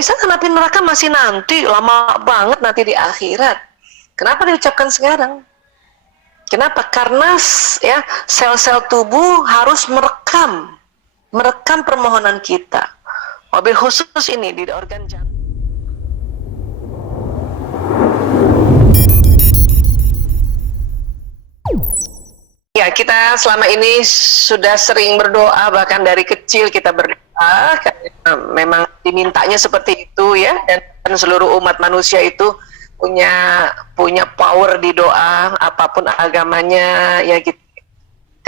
Isa kan api neraka masih nanti, lama banget nanti di akhirat. Kenapa diucapkan sekarang? Kenapa? Karena ya sel-sel tubuh harus merekam permohonan kita. Mobil khusus ini di organ jantung. Ya, kita selama ini sudah sering berdoa, bahkan dari kecil kita berdoa, karena memang dimintanya seperti itu ya, dan seluruh umat manusia itu punya power di doa, apapun agamanya ya gitu.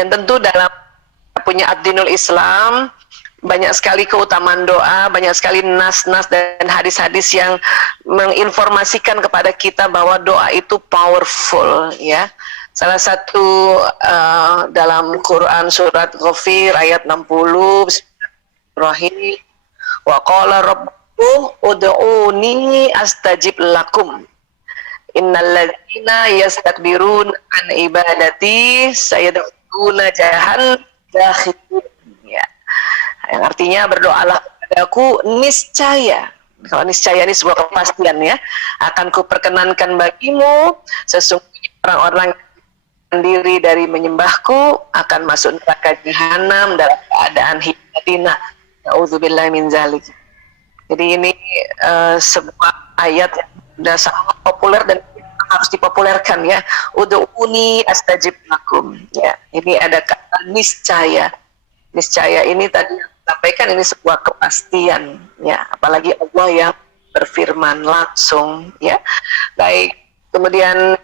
Dan tentu dalam punya ad-dinul Islam banyak sekali keutamaan doa, banyak sekali nas-nas dan hadis-hadis yang menginformasikan kepada kita bahwa doa itu powerful ya. Salah satu dalam Quran surat Ghafir ayat 60, Bismillahirrahmanirrahim, wa qala rabbukum ud'uni astajib lakum innalladzina yastakbiruna an ibadati sayadkhuluna jahannam dakhirin. Ya. Yang artinya berdoalah kepadaku niscaya. Kalau niscaya ini sebuah kepastian ya, akan kuperkenankan bagimu sesungguhnya orang-orang diri dari menyembahku akan masuk neraka jahanam dalam keadaan hidayah. Nauzubillahi min zalik. Jadi ini sebuah ayat yang sudah sangat populer dan harus dipopulerkan ya. Ud'uni astajib lakum. Ya, ini ada kata niscaya. Niscaya ini tadi sampaikan ini sebuah kepastian ya, apalagi Allah yang berfirman langsung ya. Baik, kemudian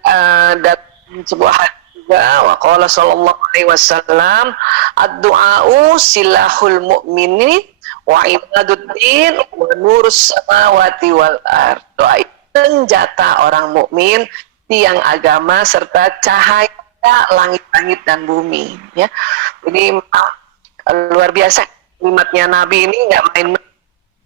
dalam sebuah hadis wa qala sallallahu alaihi wasallam ad-du'a'u silahul mu'mini wa ibaduddin wa nurus samawati wal ard. Doa itu senjata orang mukmin, tiang agama serta cahaya langit-langit dan bumi ya. Jadi luar biasa kalimatnya Nabi ini, nggak main,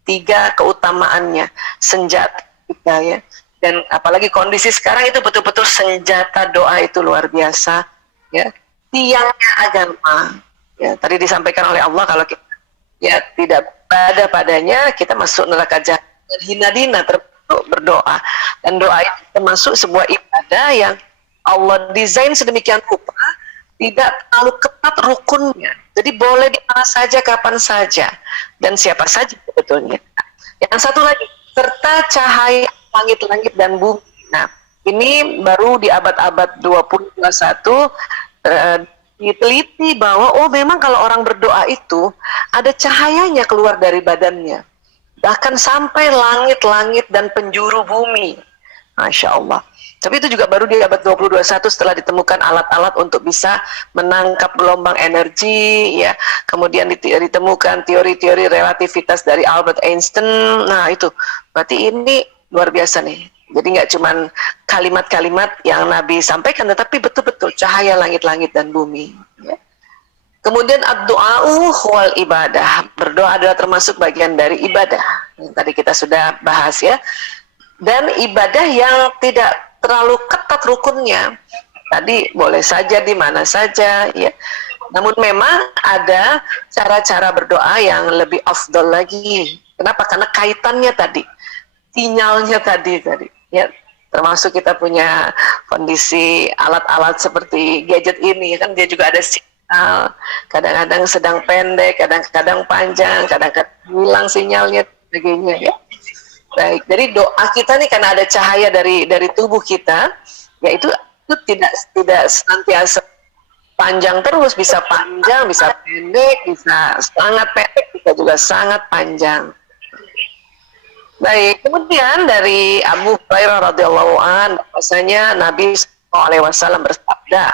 3 keutamaannya senjata kita ya. Dan apalagi kondisi sekarang itu betul-betul senjata doa itu luar biasa ya, tiangnya agama ya. Tadi disampaikan oleh Allah kalau kita ya tidak pada padanya kita masuk neraka jahanam dan hina dina termasuk berdoa. Dan doa itu termasuk sebuah ibadah yang Allah desain sedemikian rupa, tidak terlalu ketat rukunnya, jadi boleh di mana saja kapan saja dan siapa saja sebetulnya. Yang satu lagi, serta cahaya langit-langit dan bumi. Nah, ini baru di abad-abad 20-21 diteliti bahwa oh memang kalau orang berdoa itu ada cahayanya keluar dari badannya, bahkan sampai langit-langit dan penjuru bumi. Masya Allah. Tapi itu juga baru di abad 20-21 setelah ditemukan alat-alat untuk bisa menangkap gelombang energi ya. Kemudian ditemukan teori-teori relativitas dari Albert Einstein. Nah itu berarti ini luar biasa nih. Jadi nggak cuma kalimat-kalimat yang Nabi sampaikan, tetapi betul-betul cahaya langit-langit dan bumi. Ya. Kemudian ad-du'a'u wal ibadah. Berdoa adalah termasuk bagian dari ibadah. Yang tadi kita sudah bahas ya. Dan ibadah yang tidak terlalu ketat rukunnya. Tadi boleh saja di mana saja ya. Namun memang ada cara-cara berdoa yang lebih afdol lagi. Kenapa? Karena kaitannya tadi, sinyalnya tadi ya, termasuk kita punya kondisi alat-alat seperti gadget ini kan, dia juga ada sinyal, kadang-kadang sedang pendek, kadang-kadang panjang, kadang-kadang hilang sinyalnya sebagainya ya. Baik, jadi doa kita nih karena ada cahaya dari tubuh kita, yaitu itu tidak senantiasa panjang terus, bisa panjang, bisa pendek, bisa sangat pendek, bisa juga sangat panjang. Baik, kemudian dari Abu Hurairah radhiyallahu an, bahwasanya Nabi SAW bersabda,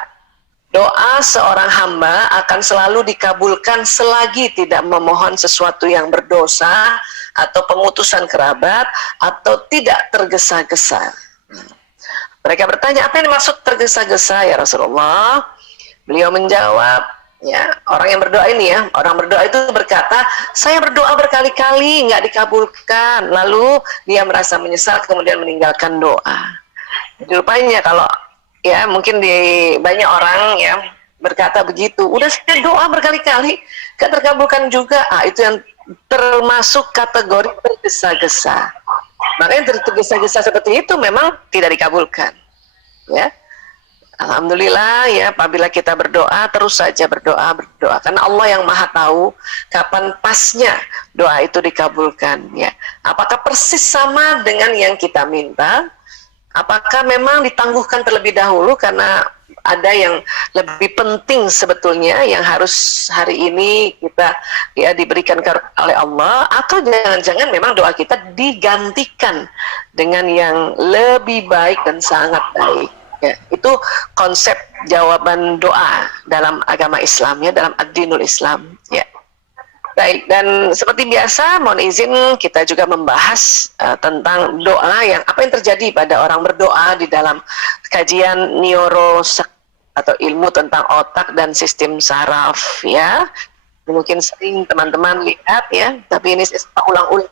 doa seorang hamba akan selalu dikabulkan selagi tidak memohon sesuatu yang berdosa atau pemutusan kerabat atau tidak tergesa-gesa. Mereka bertanya, apa yang dimaksud tergesa-gesa ya Rasulullah? Beliau menjawab, ya, orang yang berdoa ini ya, orang berdoa itu berkata, saya berdoa berkali-kali nggak dikabulkan, lalu dia merasa menyesal kemudian meninggalkan doa. Jadi rupanya kalau ya mungkin di banyak orang ya berkata begitu, udah saya doa berkali-kali nggak terkabulkan juga, itu yang termasuk kategori tergesa-gesa. Makanya tergesa-gesa seperti itu memang tidak dikabulkan. Ya, alhamdulillah ya, apabila kita berdoa terus saja berdoa karena Allah yang maha tahu kapan pasnya doa itu dikabulkan. Ya, apakah persis sama dengan yang kita minta? Apakah memang ditangguhkan terlebih dahulu karena ada yang lebih penting sebetulnya yang harus hari ini kita ya diberikan oleh Allah, atau jangan-jangan memang doa kita digantikan dengan yang lebih baik dan sangat baik. Ya, itu konsep jawaban doa dalam agama Islam, ya, dalam ad-dinul Islam. Ya. Baik, dan seperti biasa mohon izin kita juga membahas tentang doa, yang apa yang terjadi pada orang berdoa di dalam kajian neuro atau ilmu tentang otak dan sistem saraf, ya. Mungkin sering teman-teman lihat, ya, tapi ini saya ulang-ulang.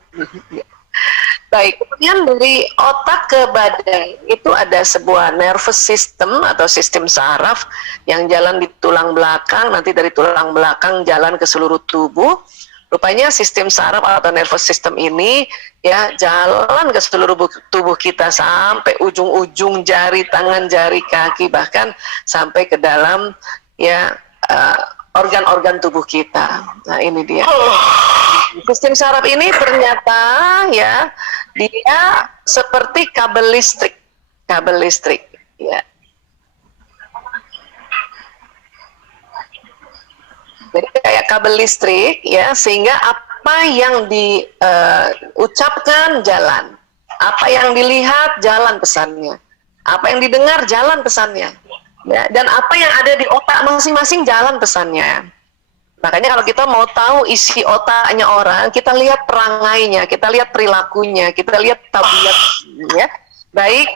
Baik, kemudian dari otak ke badan itu ada sebuah nervous system atau sistem saraf yang jalan di tulang belakang, nanti dari tulang belakang jalan ke seluruh tubuh. Rupanya sistem saraf atau nervous system ini ya jalan ke seluruh tubuh kita sampai ujung-ujung jari tangan, jari kaki, bahkan sampai ke dalam ya organ-organ tubuh kita. Nah, ini dia. Sistem saraf ini ternyata ya dia seperti kabel listrik ya. Jadi kayak kabel listrik ya, sehingga apa yang diucapkan jalan, apa yang dilihat jalan pesannya, apa yang didengar jalan pesannya, ya, dan apa yang ada di otak masing-masing jalan pesannya. Makanya kalau kita mau tahu isi otaknya orang, kita lihat perangainya, kita lihat perilakunya, kita lihat tabiatnya, baik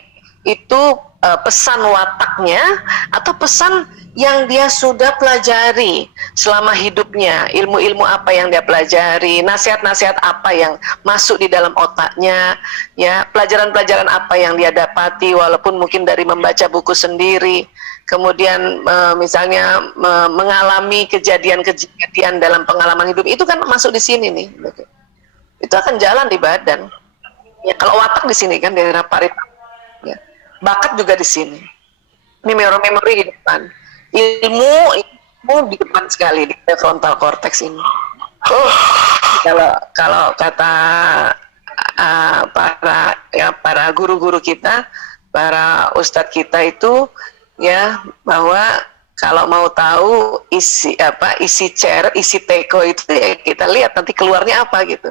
itu pesan wataknya atau pesan yang dia sudah pelajari selama hidupnya, ilmu-ilmu apa yang dia pelajari, nasihat-nasihat apa yang masuk di dalam otaknya, ya, pelajaran-pelajaran apa yang dia dapati walaupun mungkin dari membaca buku sendiri, kemudian misalnya mengalami kejadian-kejadian dalam pengalaman hidup, itu kan masuk di sini nih, itu akan jalan di badan. Ya, kalau watak di sini kan di daerah parit, ya. Bakat juga di sini. Ini memori di depan. Ilmu di depan sekali di frontal cortex ini. Kalau kata para guru-guru kita, para ustadz kita itu ya, bahwa kalau mau tahu isi teko itu ya kita lihat nanti keluarnya apa gitu.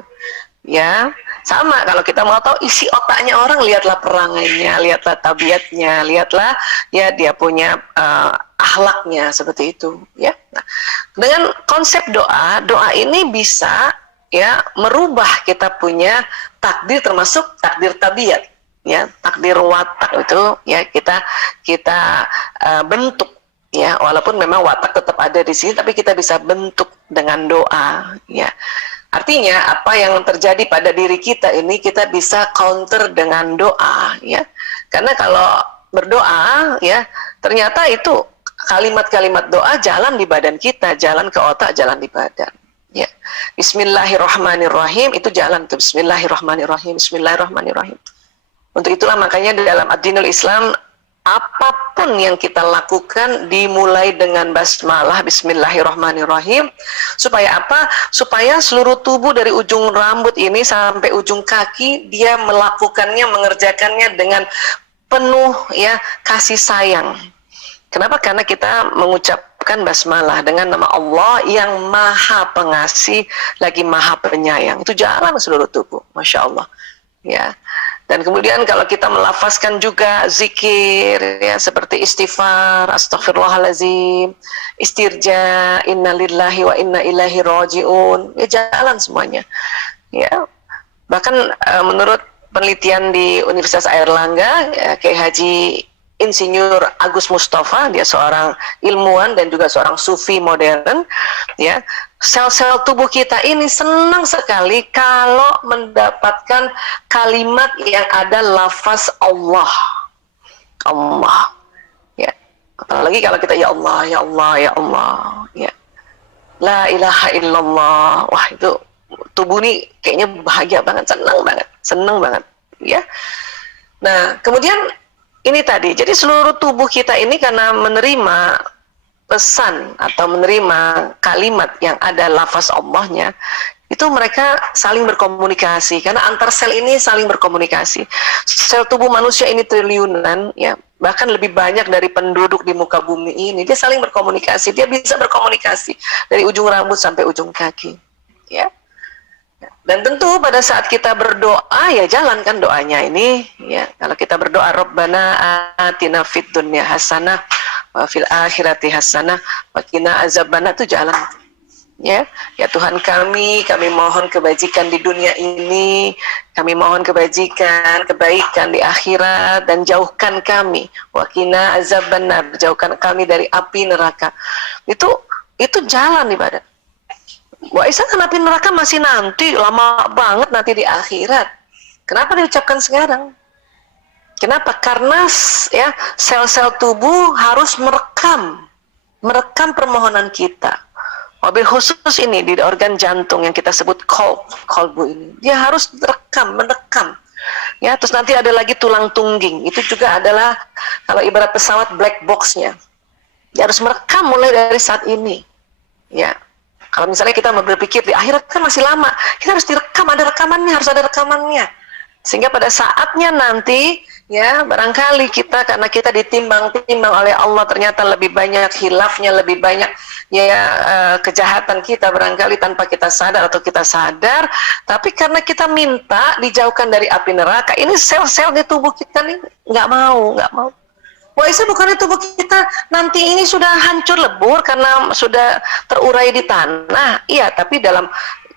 Ya, sama kalau kita mau tahu isi otaknya orang, lihatlah perangainya, lihatlah tabiatnya, lihatlah ya dia punya akhlaknya, seperti itu ya. Nah, dengan konsep doa ini bisa ya merubah kita punya takdir, termasuk takdir tabiat, ya, takdir watak itu ya kita bentuk, ya, walaupun memang watak tetap ada di sini, tapi kita bisa bentuk dengan doa, ya. Artinya apa yang terjadi pada diri kita ini kita bisa counter dengan doa, ya. Karena kalau berdoa ya ternyata itu kalimat-kalimat doa jalan di badan kita, jalan ke otak, jalan di badan. Ya. Bismillahirrahmanirrahim itu jalan tuh, Bismillahirrahmanirrahim, Bismillahirrahmanirrahim. Untuk itulah makanya di dalam ad-dinul Islam apapun yang kita lakukan dimulai dengan basmalah, Bismillahirrahmanirrahim. Supaya apa? Supaya seluruh tubuh dari ujung rambut ini sampai ujung kaki dia melakukannya, mengerjakannya dengan penuh ya kasih sayang. Kenapa? Karena kita mengucapkan basmalah dengan nama Allah yang maha pengasih lagi maha penyayang. Itu jalan seluruh tubuh, Masya Allah. Ya. Dan kemudian kalau kita melafazkan juga zikir ya, seperti istighfar, astaghfirullahalazim, istirja, innalillahi wa inna ilaihi rajiun, ya jalan semuanya. Ya. Bahkan menurut penelitian di Universitas Airlangga, ya, Kiai Haji Insinyur Agus Mustafa, dia seorang ilmuwan dan juga seorang sufi modern, ya. Sel-sel tubuh kita ini senang sekali kalau mendapatkan kalimat yang ada lafaz Allah. Allah. Ya. Apalagi kalau kita ya Allah, ya Allah, ya Allah, ya. La ilaha illallah. Wah, itu tubuh ini kayaknya bahagia banget, senang banget, ya. Nah, kemudian ini tadi, jadi seluruh tubuh kita ini karena menerima pesan atau menerima kalimat yang ada lafaz Allahnya, itu mereka saling berkomunikasi, karena antar sel ini saling berkomunikasi. Sel tubuh manusia ini triliunan, ya, bahkan lebih banyak dari penduduk di muka bumi ini. Dia saling berkomunikasi, dia bisa berkomunikasi dari ujung rambut sampai ujung kaki, ya. Dan tentu pada saat kita berdoa, ya jalankan doanya ini, ya. Kalau kita berdoa, Rabbana atina fid dunya hasanah wa fil akhirati hasanah wa qina azabannar, itu jalan. Ya, ya Tuhan kami mohon kebajikan di dunia ini, kami mohon kebaikan di akhirat, dan jauhkan kami, waqina azabannar, jauhkan kami dari api neraka. Itu jalan ibadah. Isa kan api neraka masih nanti, lama banget nanti di akhirat. Kenapa diucapkan sekarang? Kenapa? Karena ya sel-sel tubuh harus merekam permohonan kita. Mobil khusus ini di organ jantung yang kita sebut kolbu ini, dia harus menekam. Ya, terus nanti ada lagi tulang tungging, itu juga adalah kalau ibarat pesawat black box-nya. Dia harus merekam mulai dari saat ini. Ya, kalau misalnya kita mau berpikir di akhirat kan masih lama, kita harus direkam, harus ada rekamannya. Sehingga pada saatnya nanti, ya barangkali kita karena kita ditimbang oleh Allah, ternyata lebih banyak hilafnya, lebih banyak kejahatan kita barangkali tanpa kita sadar atau kita sadar, tapi karena kita minta dijauhkan dari api neraka, ini sel-sel di tubuh kita nih nggak mau. Wah, Isa, bukannya tubuh kita nanti ini sudah hancur lebur karena sudah terurai di tanah? Iya, tapi dalam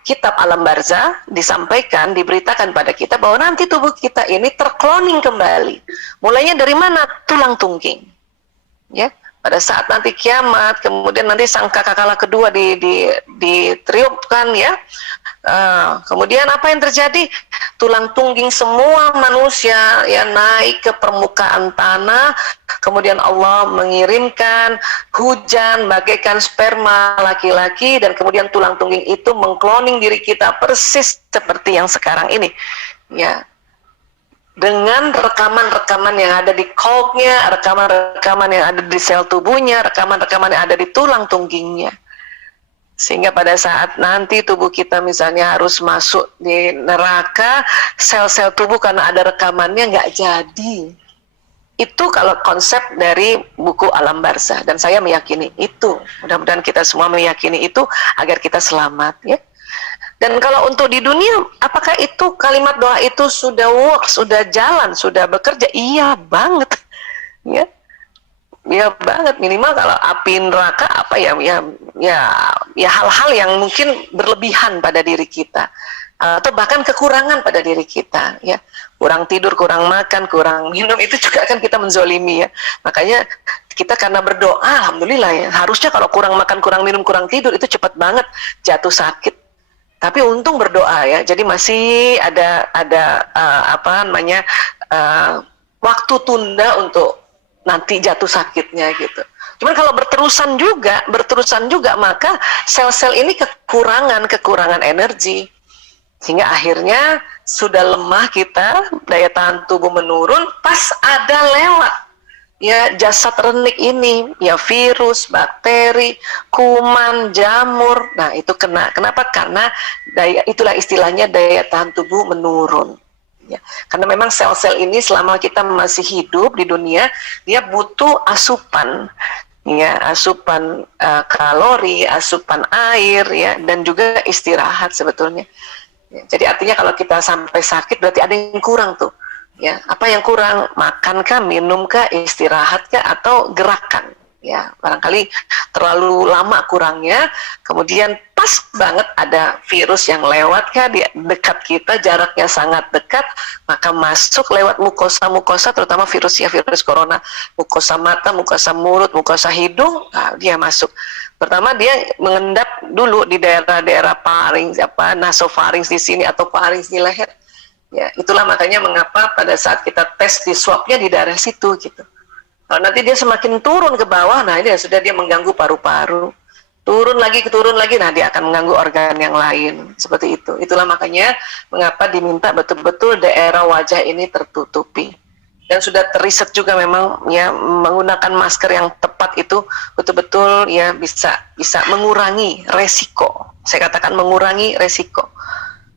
kitab Alam Barzah disampaikan, diberitakan pada kita bahwa nanti tubuh kita ini terkloning kembali. Mulainya dari mana? Tulang tungging. Ya, pada saat nanti kiamat, kemudian nanti sangkakala kedua ditiupkan, ya. Kemudian apa yang terjadi? Tulang tungging semua manusia ya naik ke permukaan tanah. Kemudian Allah mengirimkan hujan bagaikan sperma laki-laki, dan kemudian tulang tungging itu mengkloning diri kita persis seperti yang sekarang ini, ya. Dengan rekaman-rekaman yang ada di kolbnya, rekaman-rekaman yang ada di sel tubuhnya, rekaman-rekaman yang ada di tulang tunggingnya. Sehingga pada saat nanti tubuh kita misalnya harus masuk di neraka, sel-sel tubuh karena ada rekamannya nggak jadi. Itu kalau konsep dari buku Alam Barzah, dan saya meyakini itu. Mudah-mudahan kita semua meyakini itu agar kita selamat, ya. Dan kalau untuk di dunia, apakah itu kalimat doa itu sudah work, sudah jalan, sudah bekerja? Iya banget, ya. Ya banget, minimal kalau api neraka apa ya hal-hal yang mungkin berlebihan pada diri kita, atau bahkan kekurangan pada diri kita, ya, kurang tidur, kurang makan, kurang minum, itu juga kan kita menzolimi, ya. Makanya kita karena berdoa, alhamdulillah, ya, harusnya kalau kurang makan, kurang minum, kurang tidur itu cepat banget jatuh sakit, tapi untung berdoa, ya, jadi masih ada waktu tunda untuk nanti jatuh sakitnya gitu. Cuman kalau berterusan juga maka sel-sel ini kekurangan energi, sehingga akhirnya sudah lemah kita, daya tahan tubuh menurun, pas ada lewat ya jasad renik ini, ya virus, bakteri, kuman, jamur. Nah, itu kenapa? Karena itulah istilahnya daya tahan tubuh menurun. Ya, karena memang sel-sel ini selama kita masih hidup di dunia, dia butuh asupan, ya, asupan kalori, asupan air, ya, dan juga istirahat sebetulnya. Ya, jadi artinya kalau kita sampai sakit berarti ada yang kurang tuh, ya. Apa yang kurang? Makan kah, minum kah, istirahat kah, atau gerakan? Ya, barangkali terlalu lama kurangnya, kemudian pas banget ada virus yang lewat di dekat kita, jaraknya sangat dekat, maka masuk lewat mukosa, terutama virus corona, mukosa mata, mukosa mulut, mukosa hidung, nah, dia masuk. Pertama dia mengendap dulu di daerah-daerah faring, nasofaring di sini atau faring di leher. Ya, itulah makanya mengapa pada saat kita tes di swabnya di daerah situ gitu. Kalau nanti dia semakin turun ke bawah, nah ini sudah dia mengganggu paru-paru, turun lagi, nah dia akan mengganggu organ yang lain, seperti itu. Itulah makanya mengapa diminta betul-betul daerah wajah ini tertutupi. Dan sudah teriset juga memang ya, menggunakan masker yang tepat itu betul-betul ya bisa mengurangi resiko. Saya katakan mengurangi resiko.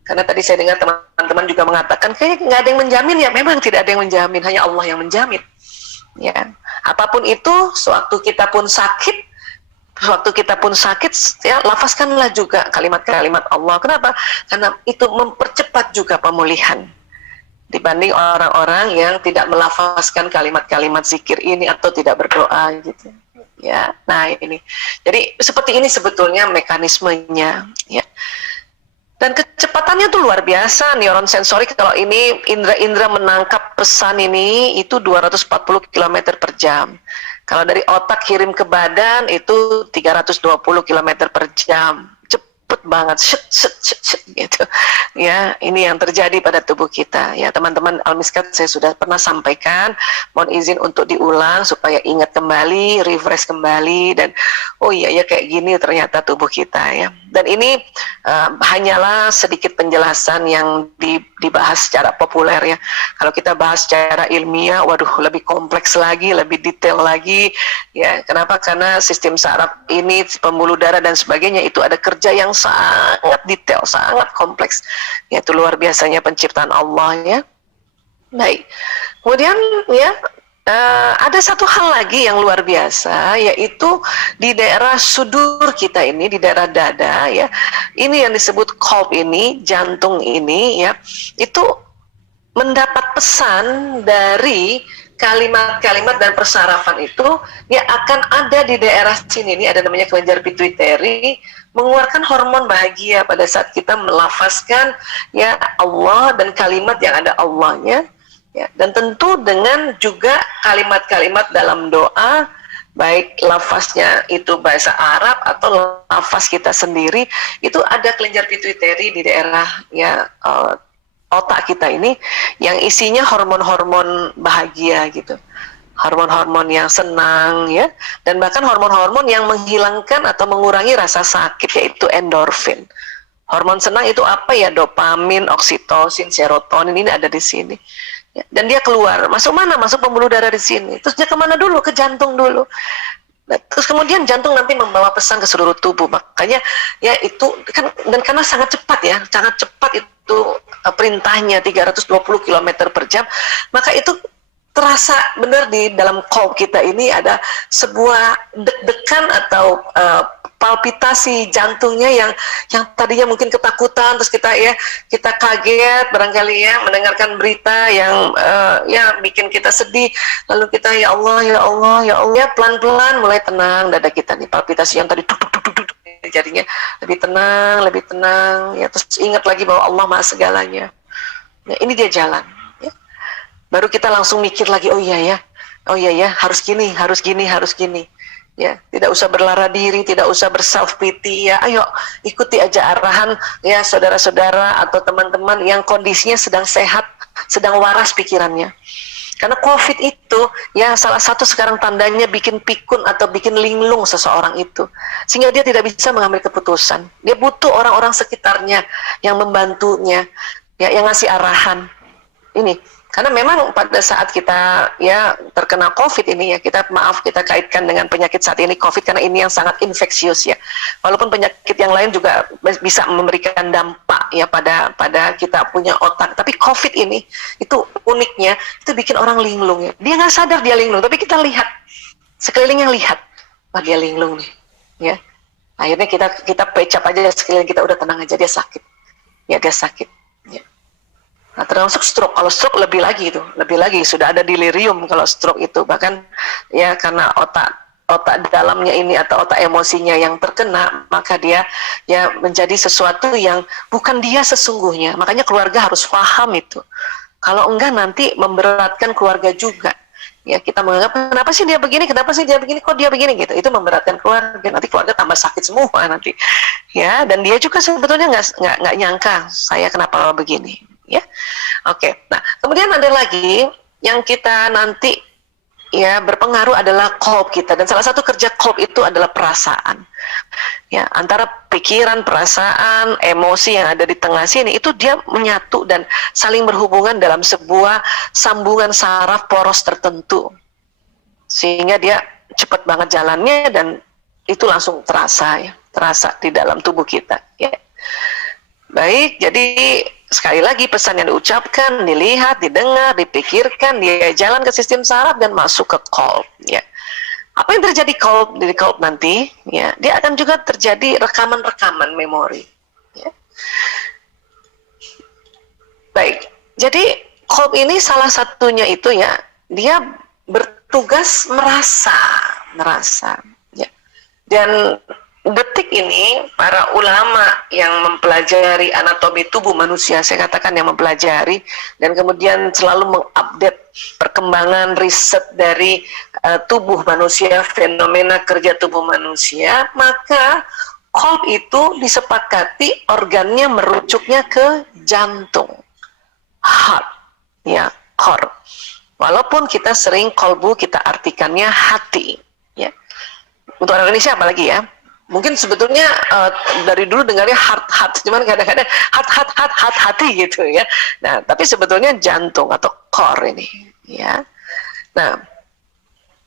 Karena tadi saya dengar teman-teman juga mengatakan kayaknya nggak ada yang menjamin, ya memang tidak ada yang menjamin, hanya Allah yang menjamin. Ya, apapun itu, sewaktu kita pun sakit, ya lafazkanlah juga kalimat-kalimat Allah. Kenapa? Karena itu mempercepat juga pemulihan dibanding orang-orang yang tidak melafazkan kalimat-kalimat zikir ini atau tidak berdoa gitu. Ya, nah ini. Jadi seperti ini sebetulnya mekanismenya, ya. Dan kecepatannya tuh luar biasa. Neuron sensorik, kalau ini indera-indera menangkap pesan ini itu 240 km per jam. Kalau dari otak kirim ke badan itu 320 km per jam. Cepet banget, set, gitu. Ya, ini yang terjadi pada tubuh kita. Ya, teman-teman Al-Miskat saya sudah pernah sampaikan. Mohon izin untuk diulang supaya ingat kembali, refresh kembali, dan oh iya ya kayak gini ternyata tubuh kita ya. Dan ini hanyalah sedikit penjelasan yang dibahas secara populer ya. Kalau kita bahas secara ilmiah, waduh lebih kompleks lagi, lebih detail lagi ya. Kenapa? Karena sistem saraf ini, pembuluh darah dan sebagainya itu ada kerja yang sangat detail, sangat kompleks. Yaitu luar biasanya penciptaan Allah ya. Baik. Kemudian ya, ada satu hal lagi yang luar biasa, yaitu di daerah sudur kita ini, di daerah dada ya, ini yang disebut qalb ini, jantung ini ya, itu mendapat pesan dari kalimat-kalimat dan persarafan itu ya, akan ada di daerah sini. Ini ada namanya kelenjar pituitari, mengeluarkan hormon bahagia pada saat kita melafazkan ya Allah dan kalimat yang ada Allahnya. Ya, dan tentu dengan juga kalimat-kalimat dalam doa, baik lafaznya itu bahasa Arab atau lafaz kita sendiri, itu ada kelenjar pituitari di daerah ya otak kita ini yang isinya hormon-hormon bahagia gitu, hormon-hormon yang senang ya, dan bahkan hormon-hormon yang menghilangkan atau mengurangi rasa sakit, yaitu endorfin. Hormon senang itu apa ya? Dopamin, oksitosin, serotonin, ini ada di sini. Ya, dan dia keluar, masuk mana? Masuk pembuluh darah di sini. Terus dia kemana dulu? Ke jantung dulu. Nah, terus kemudian jantung nanti membawa pesan ke seluruh tubuh. Makanya ya itu kan, dan karena sangat cepat ya, sangat cepat itu perintahnya 320 km per jam, maka itu terasa benar di dalam qalb kita ini ada sebuah deg-degan atau palpitasi jantungnya yang tadinya mungkin ketakutan, terus kita kaget barangkali ya mendengarkan berita yang ya bikin kita sedih, lalu kita ya Allah ya Allah ya Allah, ya pelan-pelan mulai tenang dada kita nih, palpitasi yang tadi duk duk duk duk, jadinya lebih tenang ya, terus ingat lagi bahwa Allah Maha segalanya. Nah, ini dia jalan ya. Baru kita langsung mikir lagi, oh iya ya harus gini ya, tidak usah berlara diri, tidak usah berself pity ya, ayo ikuti aja arahan ya saudara-saudara atau teman-teman yang kondisinya sedang sehat, sedang waras pikirannya. Karena COVID itu ya salah satu sekarang tandanya bikin pikun atau bikin linglung seseorang itu, sehingga dia tidak bisa mengambil keputusan. Dia butuh orang-orang sekitarnya yang membantunya ya, yang ngasih arahan ini. Karena memang pada saat kita ya terkena COVID ini ya, kita kaitkan dengan penyakit saat ini COVID, karena ini yang sangat infeksius ya. Walaupun penyakit yang lain juga bisa memberikan dampak ya pada kita punya otak, tapi COVID ini itu uniknya itu bikin orang linglung ya. Dia nggak sadar dia linglung, tapi kita lihat sekelilingnya, lihat, wah dia linglung nih ya. Akhirnya kita pecap aja sekeliling kita, udah tenang aja, dia sakit ya, dia sakit ya. Nah, termasuk stroke. Kalau stroke lebih lagi sudah ada delirium kalau stroke itu, bahkan ya karena otak dalamnya ini atau otak emosinya yang terkena, maka dia ya menjadi sesuatu yang bukan dia sesungguhnya. Makanya keluarga harus paham itu. Kalau enggak nanti memberatkan keluarga juga. Ya, kita menganggap kenapa sih dia begini, kok dia begini gitu. Itu memberatkan keluarga. Nanti keluarga tambah sakit semua nanti. Ya, dan dia juga sebetulnya nggak nyangka saya kenapa begini. Ya, oke. Nah, kemudian ada lagi yang kita nanti ya berpengaruh adalah qalb kita, dan salah satu kerja qalb itu adalah perasaan. Ya, antara pikiran, perasaan, emosi yang ada di tengah sini itu dia menyatu dan saling berhubungan dalam sebuah sambungan saraf poros tertentu. Sehingga dia cepat banget jalannya dan itu langsung terasa ya, terasa di dalam tubuh kita ya. Baik, jadi sekali lagi pesan yang diucapkan, dilihat, didengar, dipikirkan, dia jalan ke sistem saraf dan masuk ke qalb ya. Apa yang terjadi di qalb nanti ya, dia akan juga terjadi rekaman-rekaman memori ya. Baik, jadi qalb ini salah satunya itu ya, dia bertugas merasa ya. Dan detik ini para ulama yang mempelajari anatomi tubuh manusia, saya katakan yang mempelajari dan kemudian selalu mengupdate perkembangan riset dari tubuh manusia, fenomena kerja tubuh manusia, maka qalb itu disepakati organnya merujuknya ke jantung, heart ya, core. Walaupun kita sering qalbu kita artikannya hati ya. Untuk orang Indonesia apalagi ya, mungkin sebetulnya dari dulu dengarnya heart, cuman kadang-kadang hati gitu ya. Nah, tapi sebetulnya jantung atau core ini ya. Nah,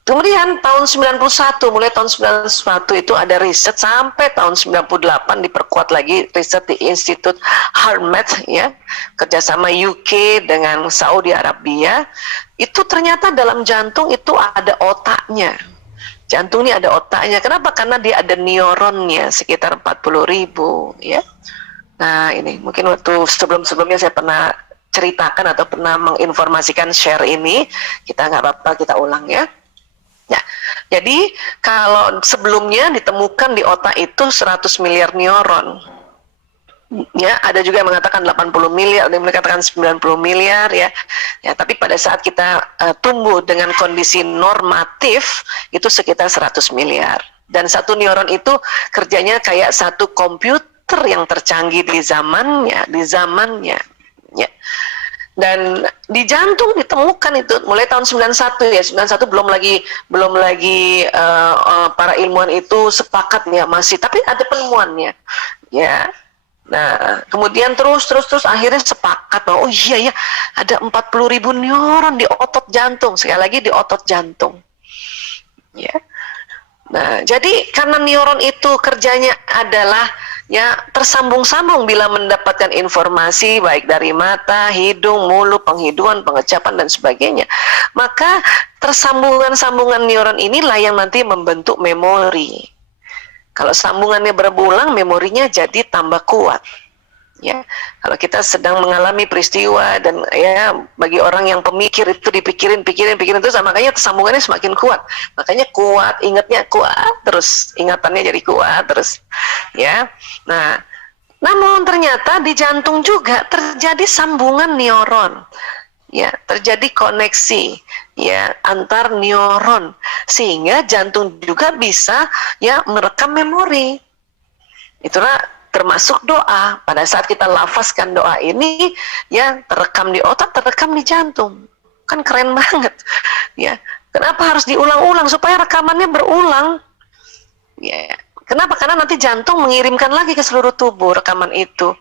kemudian tahun 91, mulai tahun 91 itu ada riset sampai tahun 98 diperkuat lagi riset di Institut HeartMath ya, kerjasama UK dengan Saudi Arabia. Itu ternyata dalam jantung itu ada otaknya. Jantung ini ada otaknya. Kenapa? Karena dia ada neuronnya sekitar 40.000 ya. Nah, ini mungkin waktu sebelumnya saya pernah ceritakan atau pernah menginformasikan share ini. Kita nggak apa-apa, kita ulang ya. Ya, jadi kalau sebelumnya ditemukan di otak itu 100 miliar neuron. Ya, ada juga yang mengatakan 80 miliar, ada yang mengatakan 90 miliar ya. Ya, tapi pada saat kita tumbuh dengan kondisi normatif itu sekitar 100 miliar. Dan satu neuron itu kerjanya kayak satu komputer yang tercanggih di zamannya ya. Dan di jantung ditemukan itu mulai tahun 91 ya, 91 belum lagi para ilmuwan itu sepakat ya masih, tapi ada penemuannya ya. Nah, kemudian terus akhirnya sepakat bahwa oh iya ya, ada 40.000 neuron di otot jantung, sekali lagi di otot jantung ya. Nah, jadi karena neuron itu kerjanya adalah ya tersambung-sambung bila mendapatkan informasi baik dari mata, hidung, mulut, penghidupan, pengecapan dan sebagainya, maka tersambungan-sambungan neuron inilah yang nanti membentuk memori. Kalau sambungannya berulang, memorinya jadi tambah kuat. Ya, kalau kita sedang mengalami peristiwa dan ya bagi orang yang pemikir itu dipikirin terus, makanya sambungannya semakin kuat. Makanya kuat, ingatnya kuat terus, ingatannya jadi kuat terus. Ya. Nah, namun ternyata di jantung juga terjadi sambungan neuron. Ya, terjadi koneksi ya antar neuron sehingga jantung juga bisa ya merekam memori. Itulah termasuk doa. Pada saat kita lafazkan doa ini ya terekam di otak, terekam di jantung. Kan keren banget. Ya. Kenapa harus diulang-ulang? Supaya rekamannya berulang. Ya. Kenapa? Karena nanti jantung mengirimkan lagi ke seluruh tubuh rekaman itu.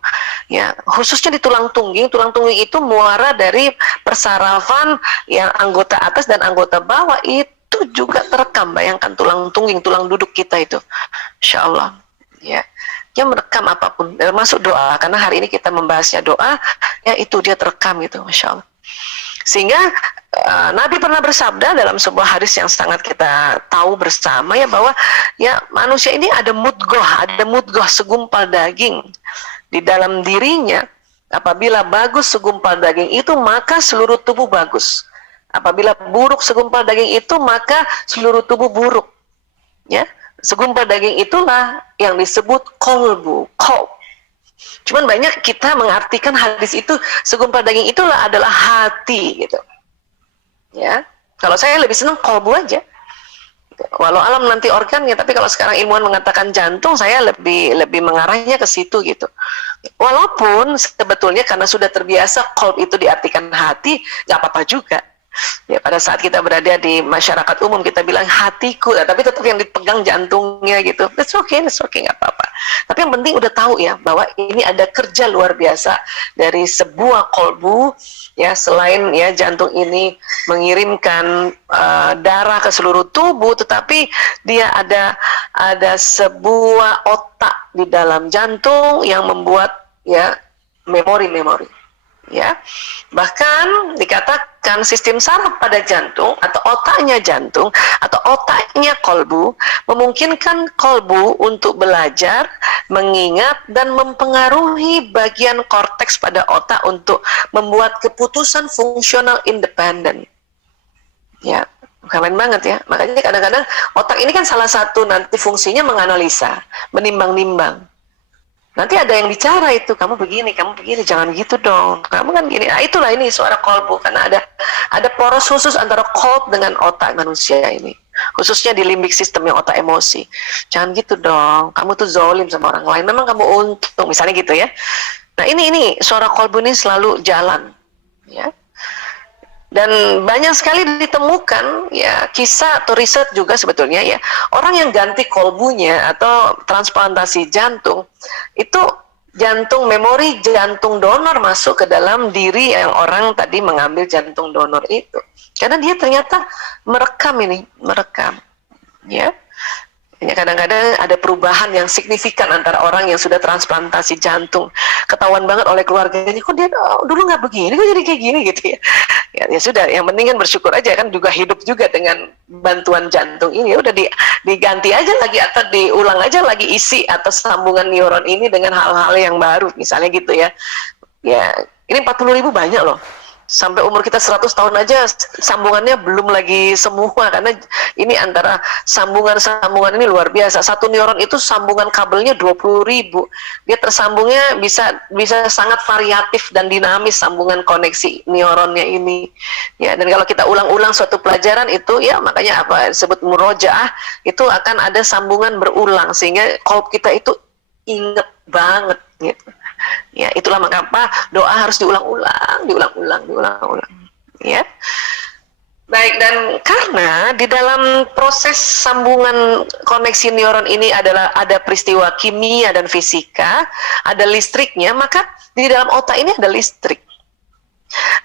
Ya, khususnya di tulang tungging. Tulang tungging itu muara dari persarafan yang anggota atas dan anggota bawah itu juga terekam. Bayangkan tulang tungging, tulang duduk kita itu. Insya Allah. Ya. Dia merekam apapun, termasuk doa. Karena hari ini kita membahasnya doa, ya itu dia terekam gitu, Masya Allah. Sehingga Nabi pernah bersabda dalam sebuah hadis yang sangat kita tahu bersama ya, bahwa ya manusia ini ada mudghah segumpal daging di dalam dirinya. Apabila bagus segumpal daging itu, maka seluruh tubuh bagus. Apabila buruk segumpal daging itu, maka seluruh tubuh buruk. Ya, segumpal daging itulah yang disebut qalb. Cuman banyak kita mengartikan hadis itu segumpal daging itulah adalah hati gitu. Ya, kalau saya lebih senang qalbu aja. Walau alam nanti organnya, tapi kalau sekarang ilmuwan mengatakan jantung, saya lebih mengarahnya ke situ gitu. Walaupun sebetulnya karena sudah terbiasa qalb itu diartikan hati, nggak apa-apa juga. Ya, pada saat kita berada di masyarakat umum kita bilang hatiku, tapi tetap yang dipegang jantungnya gitu. That's okay, nggak apa-apa. Tapi yang penting udah tahu ya bahwa ini ada kerja luar biasa dari sebuah kolbu ya, selain ya jantung ini mengirimkan darah ke seluruh tubuh, tetapi dia ada sebuah otak di dalam jantung yang membuat ya memori-memori. Ya, bahkan dikatakan sistem saraf pada jantung atau otaknya jantung atau otaknya kolbu memungkinkan kolbu untuk belajar, mengingat dan mempengaruhi bagian korteks pada otak untuk membuat keputusan fungsional independen. Ya, keren banget ya. Makanya kadang-kadang otak ini kan salah satu nanti fungsinya menganalisa, menimbang-nimbang. Nanti ada yang bicara itu, kamu begini, jangan gitu dong, kamu kan gini. Nah, itulah ini suara kolbu, karena ada poros khusus antara kolb dengan otak manusia ini, khususnya di limbik sistem yang otak emosi. Jangan gitu dong, kamu tuh zolim sama orang lain, memang kamu untung, misalnya gitu ya. Nah ini suara kolbu ini selalu jalan, ya. Dan banyak sekali ditemukan ya kisah atau riset juga sebetulnya ya, orang yang ganti kolbunya atau transplantasi jantung itu jantung memori jantung donor masuk ke dalam diri yang orang tadi mengambil jantung donor itu, karena dia ternyata merekam ya. Kadang-kadang ada perubahan yang signifikan antara orang yang sudah transplantasi jantung, ketahuan banget oleh keluarganya, kok dia dulu nggak begini, kok jadi kayak gini gitu ya. Ya sudah, yang penting kan bersyukur aja, kan juga hidup juga dengan bantuan jantung ini, udah diganti aja lagi atau diulang aja lagi isi atas sambungan neuron ini dengan hal-hal yang baru, misalnya gitu ya. Ya, ini 40.000 banyak loh. Sampai umur kita 100 tahun aja sambungannya belum lagi semua, karena ini antara sambungan ini luar biasa. Satu neuron itu sambungan kabelnya 20.000. Dia tersambungnya bisa sangat variatif dan dinamis sambungan koneksi neuronnya ini. Ya, dan kalau kita ulang-ulang suatu pelajaran itu ya, makanya apa disebut murojaah, itu akan ada sambungan berulang sehingga kolb kita itu inget banget gitu. Ya, itulah mengapa doa harus diulang-ulang ya. Baik, dan karena di dalam proses sambungan koneksi neuron ini ada peristiwa kimia dan fisika, ada listriknya, maka di dalam otak ini ada listrik.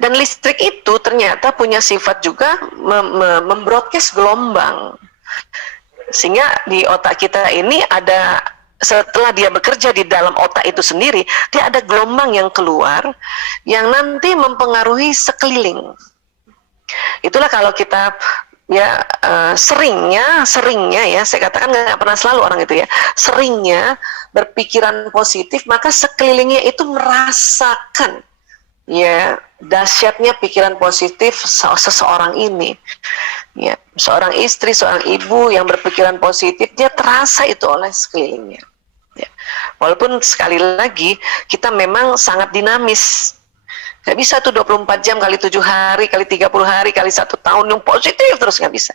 Dan listrik itu ternyata punya sifat juga membroadcast gelombang. Sehingga di otak kita ini ada, setelah dia bekerja di dalam otak itu sendiri, dia ada gelombang yang keluar yang nanti mempengaruhi sekeliling. Itulah kalau kita ya seringnya ya, saya katakan nggak pernah selalu orang itu ya, seringnya berpikiran positif, maka sekelilingnya itu merasakan ya dahsyatnya pikiran positif seseorang ini. Ya, seorang istri, seorang ibu yang berpikiran positif, dia terasa itu oleh sekelilingnya. Ya. Walaupun sekali lagi kita memang sangat dinamis, nggak bisa tuh 24 jam kali 7 hari kali 30 hari kali 1 tahun yang positif terus, nggak bisa.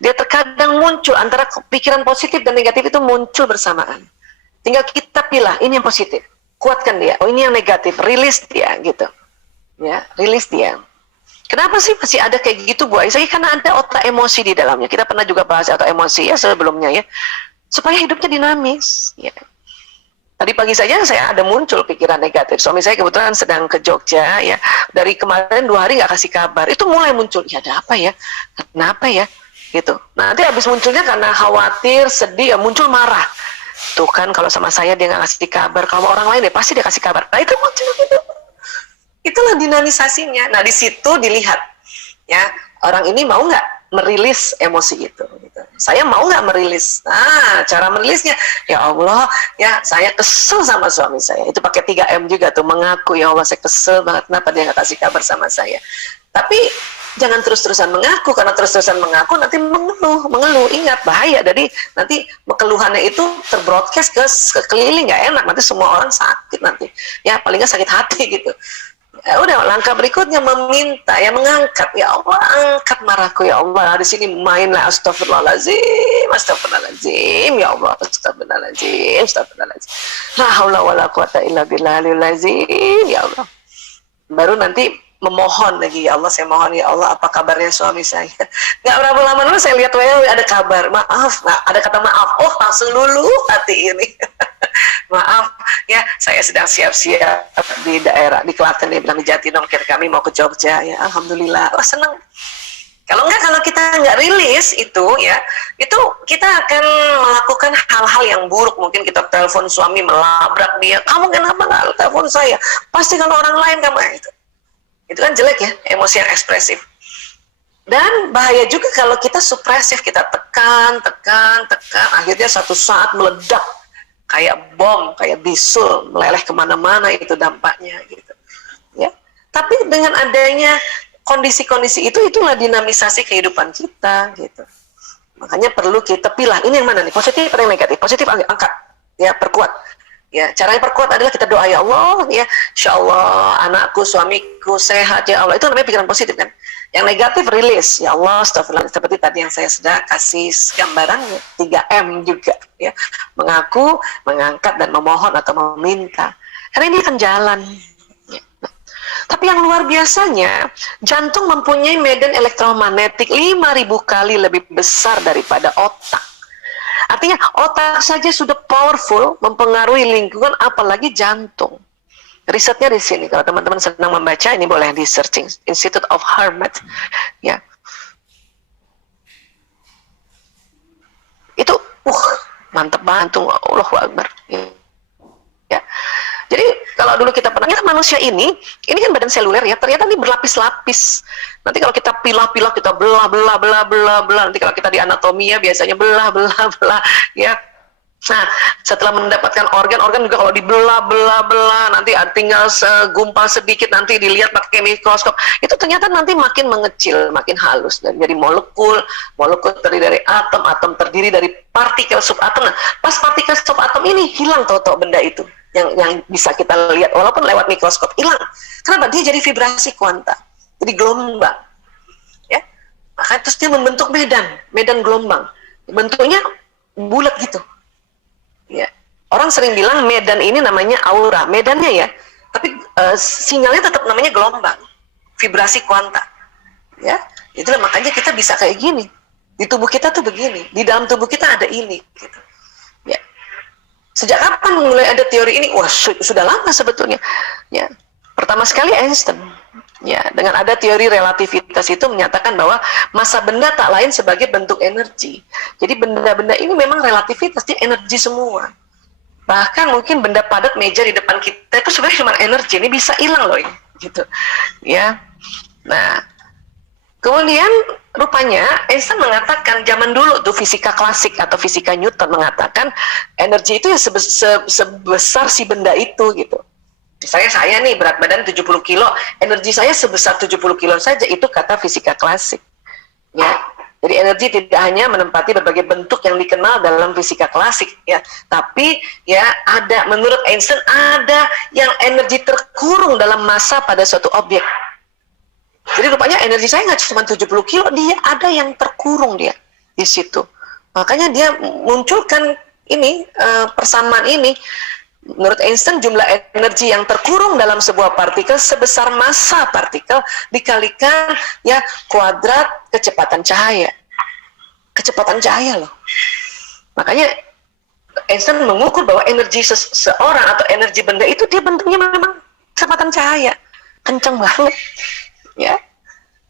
Dia terkadang muncul antara pikiran positif dan negatif itu muncul bersamaan. Tinggal kita pilih ini yang positif, kuatkan dia. Oh ini yang negatif, rilis dia gitu. Ya, rilis dia. Kenapa sih masih ada kayak gitu Bu Aisyah? Karena ada otak emosi di dalamnya. Kita pernah juga bahas otak emosi ya sebelumnya ya, supaya hidupnya dinamis ya. Tadi pagi saja saya ada muncul pikiran negatif. Suami saya kebetulan sedang ke Jogja ya. Dari kemarin 2 hari nggak kasih kabar. Itu mulai muncul. Ya ada apa ya? Kenapa ya? Gitu. Nanti habis munculnya karena khawatir, sedih, ya muncul marah. Tuh kan kalau sama saya dia nggak kasih kabar. Kalau orang lain ya pasti dia kasih kabar. Nah itu muncul gitu. Itulah dinamisasinya. Nah di situ dilihat ya, orang ini mau nggak merilis emosi itu gitu. Saya mau nggak merilis. Nah cara merilisnya, ya Allah ya saya kesel sama suami saya, itu pakai 3M juga tuh, mengaku ya Allah saya kesel banget kenapa dia nggak kasih kabar sama saya. Tapi jangan terus-terusan mengaku, karena terus-terusan mengaku nanti mengeluh, ingat bahaya. Jadi nanti keluhannya itu terbroadcast ke keliling, nggak enak, nanti semua orang sakit nanti ya, paling nggak sakit hati gitu. Ya udah, langkah berikutnya meminta, ya mengangkat, ya Allah angkat marahku ya Allah, di sini mainlah astagfirullahaladzim, ya Allah, astagfirullahaladzim, la haula wala quwata illa billahil azim, ya Allah. Baru nanti memohon lagi, ya Allah saya mohon ya Allah apa kabarnya suami saya. Nggak berapa lama dulu saya lihat WA ada kabar, maaf, nah ada kata maaf, oh langsung luluh hati ini. Maaf ya, saya sedang siap-siap di daerah di Klaten, dia bilang di Jatinong, kami mau ke Jogja ya, alhamdulillah, wah seneng. Kalau kita nggak rilis itu ya, itu kita akan melakukan hal-hal yang buruk. Mungkin kita telepon suami melabrak dia, kamu kenapa nggak telepon saya? Pasti kalau orang lain kamu itu kan jelek ya, emosi yang ekspresif. Dan bahaya juga kalau kita supresif, kita tekan, akhirnya satu saat meledak kayak bom, kayak bisul, meleleh kemana-mana, itu dampaknya gitu. Ya, tapi dengan adanya kondisi-kondisi itulah dinamisasi kehidupan kita gitu. Makanya perlu kita pilih ini yang mana nih, positif atau yang negatif. Positif angkat, ya perkuat. Ya, caranya perkuat adalah kita doa, ya Allah, ya Insya Allah anakku, suamiku sehat ya Allah. Itu namanya pikiran positif kan. Yang negatif rilis, ya Allah, astagfirullah, seperti tadi yang saya sudah kasih gambaran 3M juga ya. Mengaku, mengangkat dan memohon atau meminta. Karena ini akan jalan. Tapi yang luar biasanya, jantung mempunyai medan elektromagnetik 5.000 kali lebih besar daripada otak. Artinya otak saja sudah powerful mempengaruhi lingkungan, apalagi jantung. Risetnya di sini, kalau teman-teman sedang membaca, ini boleh di searching, Institute of Harvard. Ya. Itu, mantep banget, Allahu Akbar. Ya. Jadi kalau dulu kita pernah, manusia ini kan badan seluler ya, ternyata ini berlapis-lapis. Nanti kalau kita pilah-pilah, kita belah, nanti kalau kita di anatomi ya biasanya belah, ya. Nah, setelah mendapatkan organ juga kalau dibelah, nanti tinggal segumpal sedikit, nanti dilihat pakai mikroskop, itu ternyata nanti makin mengecil, makin halus, dan jadi molekul terdiri dari atom terdiri dari partikel subatom. Nah, pas partikel subatom ini hilang tahu-tahu benda itu. Yang bisa kita lihat walaupun lewat mikroskop hilang. Kenapa? Dia jadi vibrasi kuanta, jadi gelombang ya. Maka terus dia membentuk medan gelombang, bentuknya bulat gitu ya. Orang sering bilang medan ini namanya aura, medannya ya, tapi sinyalnya tetap namanya gelombang, vibrasi kuanta ya. Itulah makanya kita bisa kayak gini, di tubuh kita tuh begini, di dalam tubuh kita ada ini gitu. Sejak kapan mulai ada teori ini? Wah, sudah lama sebetulnya. Ya, pertama sekali Einstein. Ya, dengan ada teori relativitas itu menyatakan bahwa massa benda tak lain sebagai bentuk energi. Jadi benda-benda ini memang relativitas, dia energi semua. Bahkan mungkin benda padat meja di depan kita itu sebenarnya cuma energi, ini bisa hilang loh ini, gitu. Ya. Nah, kemudian rupanya Einstein mengatakan zaman dulu tuh fisika klasik atau fisika Newton mengatakan energi itu ya sebesar si benda itu gitu. Misalnya saya nih berat badan 70 kilo, energi saya sebesar 70 kilo saja, itu kata fisika klasik. Ya. Jadi energi tidak hanya menempati berbagai bentuk yang dikenal dalam fisika klasik ya, tapi ya ada, menurut Einstein ada yang energi terkurung dalam massa pada suatu objek. Jadi rupanya energi saya nggak cuma 70 kilo, dia ada yang terkurung dia di situ. Makanya dia munculkan ini persamaan ini. Menurut Einstein jumlah energi yang terkurung dalam sebuah partikel sebesar massa partikel dikalikan ya kuadrat kecepatan cahaya. Kecepatan cahaya loh. Makanya Einstein mengukur bahwa energi seseorang atau energi benda itu dia bentuknya memang kecepatan cahaya. Kenceng banget. Ya.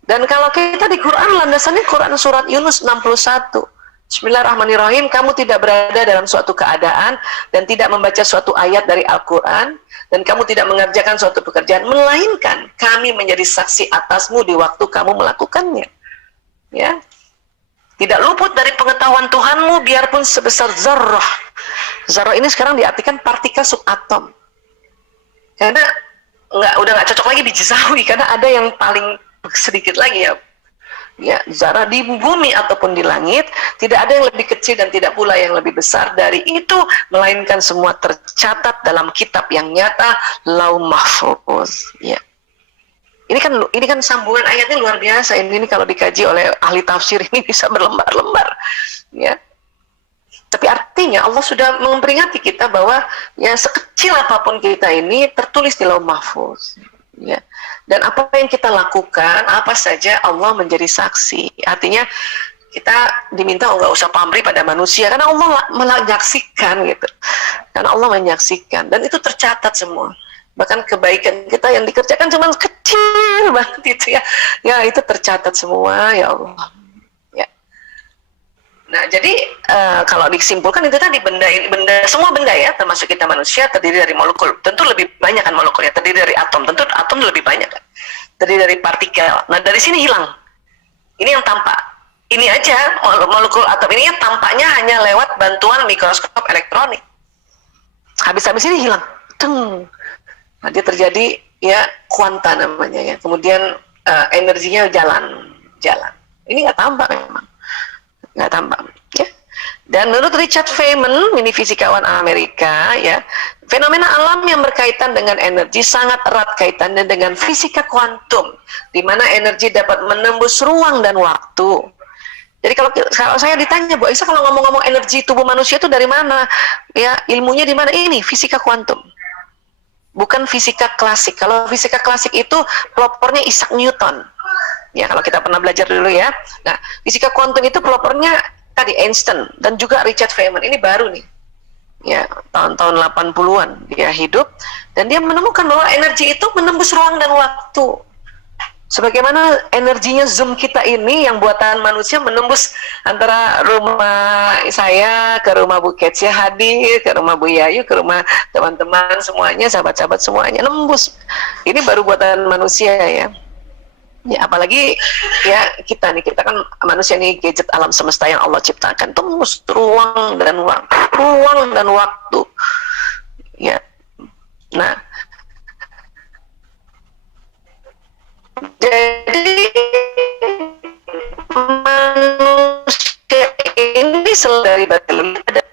Dan kalau kita di Quran, landasannya Quran surat Yunus 61. Bismillahirrahmanirrahim, kamu tidak berada dalam suatu keadaan dan tidak membaca suatu ayat dari Al-Quran, dan kamu tidak mengerjakan suatu pekerjaan, melainkan kami menjadi saksi atasmu di waktu kamu melakukannya. Ya. Tidak luput dari pengetahuan Tuhanmu biarpun sebesar zarrah. Zarrah ini sekarang diartikan partikel subatom. Karena udah nggak cocok lagi di Jizawi, karena ada yang paling sedikit lagi ya zarah di bumi ataupun di langit, tidak ada yang lebih kecil dan tidak pula yang lebih besar dari itu, melainkan semua tercatat dalam kitab yang nyata, Lauh Mahfuz. Ya. Ini kan sambungan ayatnya luar biasa. Ini kalau dikaji oleh ahli tafsir ini bisa berlembar-lembar. Ya. Tapi artinya Allah sudah memperingati kita bahwa ya sekecil apapun kita ini tertulis di Lauh Mahfuz. Ya. Dan apa yang kita lakukan, apa saja Allah menjadi saksi. Artinya kita diminta nggak usah pamrih pada manusia, karena Allah menyaksikan gitu. Karena Allah menyaksikan, dan itu tercatat semua. Bahkan kebaikan kita yang dikerjakan cuma kecil banget itu ya. Ya itu tercatat semua ya Allah. Ya. Nah jadi kalau disimpulkan itu tadi benda semua benda ya, termasuk kita manusia terdiri dari molekul. Tentu lebih banyak kan molekulnya, terdiri dari atom. Tentu atom lebih banyak kan. Terdiri dari partikel. Nah dari sini hilang. Ini yang tampak. Ini aja molekul atom ini tampaknya hanya lewat bantuan mikroskop elektronik. Habis-habis ini hilang. Teng. Nah, dia terjadi ya kuanta namanya ya. Kemudian energinya jalan. Ini nggak tampak memang. Nggak tampak ya. Dan menurut Richard Feynman, ini fisikawan Amerika ya, fenomena alam yang berkaitan dengan energi sangat erat kaitannya dengan fisika kuantum, di mana energi dapat menembus ruang dan waktu. Jadi kalau saya ditanya, Bu Aisyah, kalau ngomong-ngomong energi tubuh manusia itu dari mana? Ya, ilmunya di mana? Ini fisika kuantum. Bukan fisika klasik. Kalau fisika klasik itu pelopornya Isaac Newton. Ya, kalau kita pernah belajar dulu ya. Nah, fisika kuantum itu pelopornya tadi Einstein dan juga Richard Feynman. Ini baru nih. Ya, tahun-tahun 80-an dia hidup dan dia menemukan bahwa energi itu menembus ruang dan waktu. Sebagaimana energinya Zoom kita ini yang buatan manusia menembus antara rumah saya ke rumah Bu Ketsia hadir, ke rumah Bu Yayu, ke rumah teman-teman semuanya, sahabat-sahabat semuanya nembus. Ini baru buatan manusia ya. Ya apalagi ya kita kan manusia nih, gadget alam semesta yang Allah ciptakan, tembus ruang dan waktu. Ya. Nah, jadi manusia ini selain dari badan ada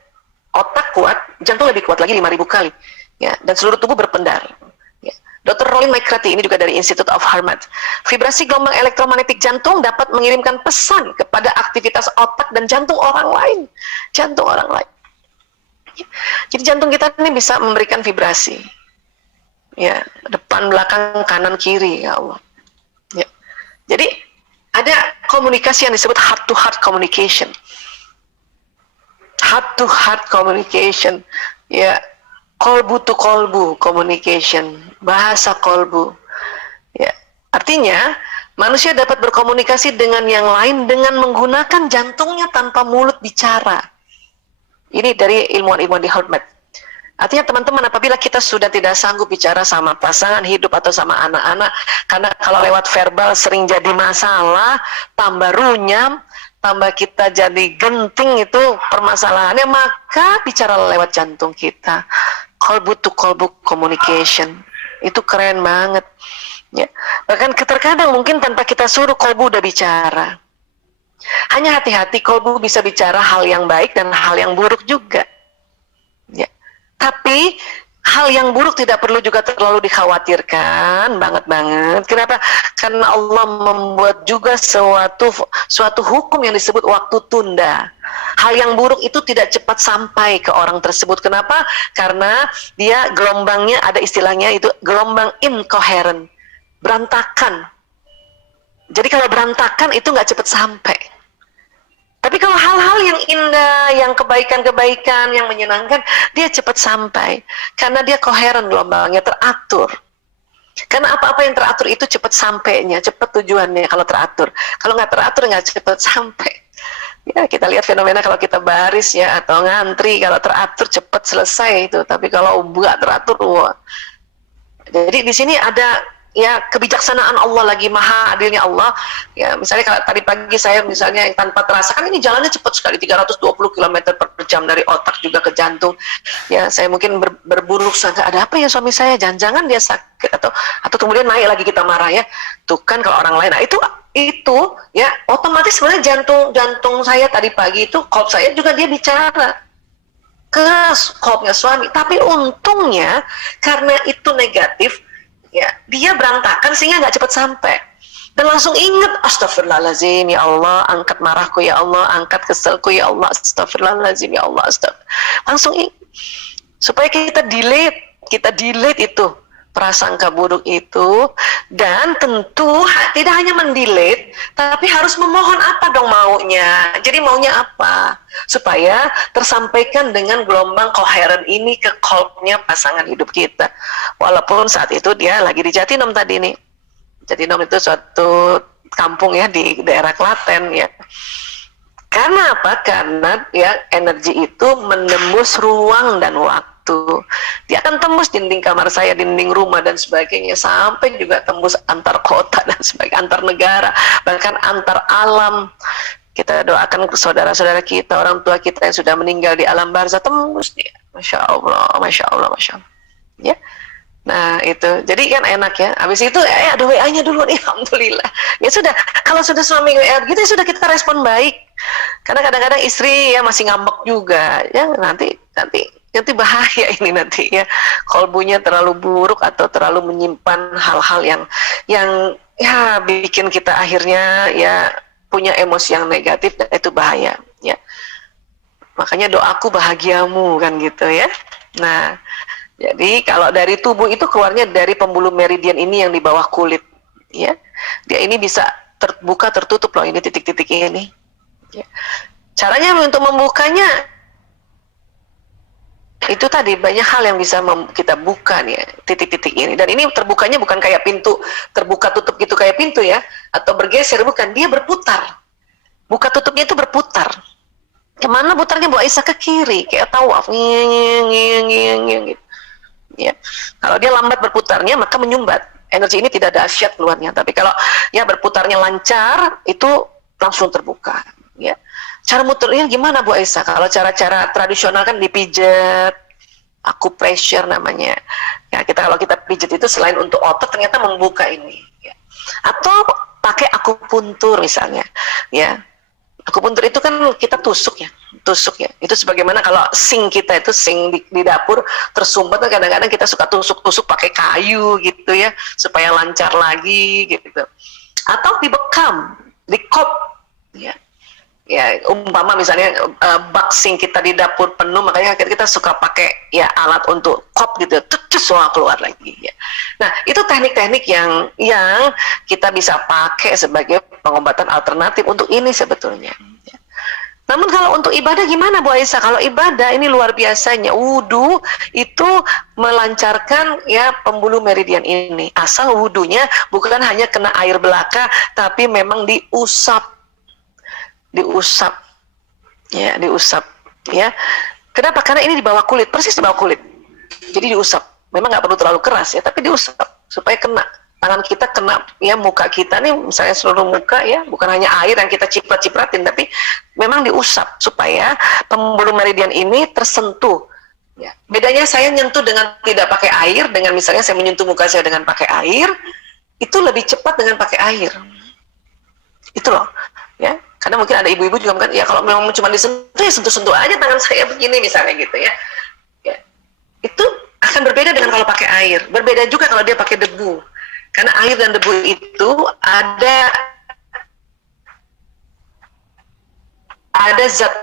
otak kuat, jantung lebih kuat lagi 5.000 kali. Ya, dan seluruh tubuh berpendar. Dr. Rollin McCarthy, ini juga dari Institute of Harvard. Vibrasi gelombang elektromagnetik jantung dapat mengirimkan pesan kepada aktivitas otak dan jantung orang lain. Jadi jantung kita ini bisa memberikan vibrasi. Ya, depan, belakang, kanan, kiri, ya Allah. Ya. Jadi ada komunikasi yang disebut heart to heart communication. Heart to heart communication. Ya. Kolbu to kolbu communication, bahasa kolbu. Ya, artinya manusia dapat berkomunikasi dengan yang lain dengan menggunakan jantungnya tanpa mulut bicara. Ini dari ilmuwan-ilmuwan di Harvard. Artinya teman-teman, apabila kita sudah tidak sanggup bicara sama pasangan hidup atau sama anak-anak, karena kalau lewat verbal sering jadi masalah, tambah runyam, tambah kita jadi genting, itu permasalahannya, maka bicara lewat jantung kita. Kolbu to kolbu communication, itu keren banget ya. Bahkan terkadang mungkin tanpa kita suruh kolbu udah bicara. Hanya hati-hati, kolbu bisa bicara hal yang baik dan hal yang buruk juga ya. Tapi hal yang buruk tidak perlu juga terlalu dikhawatirkan banget. Kenapa? Karena Allah membuat juga suatu hukum yang disebut waktu tunda. Hal yang buruk itu tidak cepat sampai ke orang tersebut. Kenapa? Karena dia gelombangnya, ada istilahnya itu gelombang incoherent, berantakan. Jadi kalau berantakan itu nggak cepat sampai. Tapi kalau hal-hal yang indah, yang kebaikan-kebaikan, yang menyenangkan, dia cepat sampai. Karena dia koheren gelombangnya, teratur. Karena apa-apa yang teratur itu cepat sampainya, cepat tujuannya kalau teratur. Kalau nggak teratur, nggak cepat sampai. Ya, kita lihat fenomena kalau kita baris ya, atau ngantri, kalau teratur cepat selesai itu. Tapi kalau nggak teratur, wah. Jadi di sini ada ya kebijaksanaan Allah, lagi maha adilnya Allah. Ya misalnya kalau tadi pagi saya misalnya yang tanpa terasa, kan ini jalannya cepat sekali, 320 km per jam dari otak juga ke jantung. Ya saya mungkin berburuk sangka, ada apa ya suami saya, jangan-jangan dia sakit, atau kemudian naik lagi kita marah ya. Tuh kan kalau orang lain, nah itu ya otomatis sebenarnya jantung saya tadi pagi itu, kolb saya juga dia bicara ke kolbnya suami. Tapi untungnya karena itu negatif, ya, dia berantakan sehingga nggak cepat sampai. Dan langsung ingat, astagfirullahaladzim ya Allah, angkat marahku ya Allah, angkat keselku ya Allah, astagfirullahaladzim ya Allah, langsung ingat. Supaya kita delete itu prasangka buruk itu, dan tentu tidak hanya mendelete, tapi harus memohon apa dong maunya. Jadi maunya apa? Supaya tersampaikan dengan gelombang koheren ini ke kolbnya pasangan hidup kita. Walaupun saat itu dia lagi di Jatinom tadi nih. Jatinom itu suatu kampung ya di daerah Klaten ya. Karena apa? Karena ya energi itu menembus ruang dan waktu. Dia akan tembus dinding kamar saya, dinding rumah dan sebagainya, sampai juga tembus antar kota dan sebagainya, antar negara, bahkan antar alam. Kita doakan saudara-saudara kita, orang tua kita yang sudah meninggal di alam barzah, tembus dia. Masya Allah, Masya Allah, Masya Allah. Ya. Nah itu, jadi kan enak ya. Habis itu ada WA-nya dulu, alhamdulillah. Ya sudah, kalau sudah suami WA gitu ya sudah kita respon baik. Karena kadang-kadang istri ya masih ngambek juga, ya nanti bahaya ini nanti ya. Kolbunya terlalu buruk atau terlalu menyimpan hal-hal yang ya bikin kita akhirnya ya punya emosi yang negatif, dan itu bahaya ya. Makanya doaku bahagiamu kan gitu ya. Nah, jadi kalau dari tubuh itu keluarnya dari pembuluh meridian ini yang di bawah kulit, ya. Dia ini bisa terbuka tertutup loh, ini titik-titik ini. Ya. Caranya untuk membukanya itu tadi banyak hal yang bisa kita buka nih, titik-titik ini. Dan ini terbukanya bukan kayak pintu terbuka tutup gitu kayak pintu ya, atau bergeser, bukan. Dia berputar. Buka tutupnya itu berputar. Kemana putarnya? Bu Aisyah ke kiri, kayak tawaf, gitu. Ya. Kalau dia lambat berputarnya maka menyumbat, energi ini tidak dahsyat keluarnya. Tapi kalau ya berputarnya lancar itu langsung terbuka ya. Cara muternya gimana Bu Aisyah? Kalau cara-cara tradisional kan dipijat, acupressure namanya ya. Kalau kita pijat itu selain untuk otot ternyata membuka ini ya. Atau pakai akupuntur misalnya ya. Akupuntur itu kan kita tusuk ya, itu sebagaimana kalau sink kita itu sink di dapur tersumbat, kadang-kadang kita suka tusuk-tusuk pakai kayu gitu ya supaya lancar lagi gitu. Atau dibekam, dikop ya. Ya umpama misalnya bak sink kita di dapur penuh, makanya kita suka pakai ya alat untuk kop gitu, terus semua keluar lagi ya. Nah itu teknik-teknik yang kita bisa pakai sebagai pengobatan alternatif untuk ini sebetulnya ya. Namun kalau untuk ibadah gimana Bu Aisyah? Kalau ibadah ini luar biasanya, wudu itu melancarkan ya pembuluh meridian ini, asal wudunya bukan hanya kena air belaka, tapi memang diusap ya. Kenapa? Karena ini di bawah kulit, persis di bawah kulit, jadi diusap. Memang nggak perlu terlalu keras ya, tapi diusap supaya kena tangan kita, kena ya muka kita nih misalnya, seluruh muka ya, bukan hanya air yang kita ciprat-cipratin, tapi memang diusap supaya pembuluh meridian ini tersentuh ya. Bedanya saya nyentuh dengan tidak pakai air, dengan misalnya saya menyentuh muka saya dengan pakai air, itu lebih cepat dengan pakai air itu loh ya. Karena mungkin ada ibu-ibu juga kan, ya kalau memang cuma disentuh ya sentuh-sentuh aja tangan saya begini misalnya gitu ya. Ya. Itu akan berbeda dengan kalau pakai air. Berbeda juga kalau dia pakai debu. Karena air dan debu itu ada zat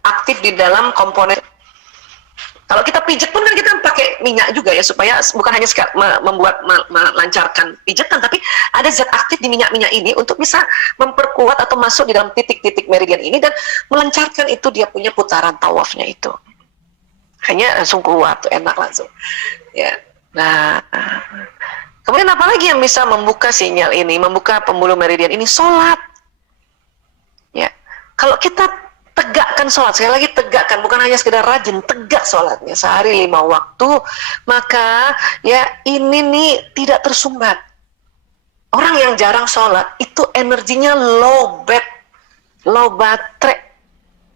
aktif di dalam komponen. Kalau kita pijat pun kan kita pakai minyak juga ya, supaya bukan hanya melancarkan pijatan, tapi ada zat aktif di minyak-minyak ini untuk bisa memperkuat atau masuk di dalam titik-titik meridian ini dan melancarkan itu dia punya putaran tawafnya itu. Hanya langsung kuat, enak langsung. Ya. Nah, kemudian apa lagi yang bisa membuka sinyal ini, membuka pembuluh meridian ini? Sholat. Ya. Kalau kita tegakkan sholat, sekali lagi tegakkan, bukan hanya sekedar rajin, tegak sholatnya sehari 5 waktu, maka ya ini nih tidak tersumbat. Orang yang jarang sholat itu energinya low baterai,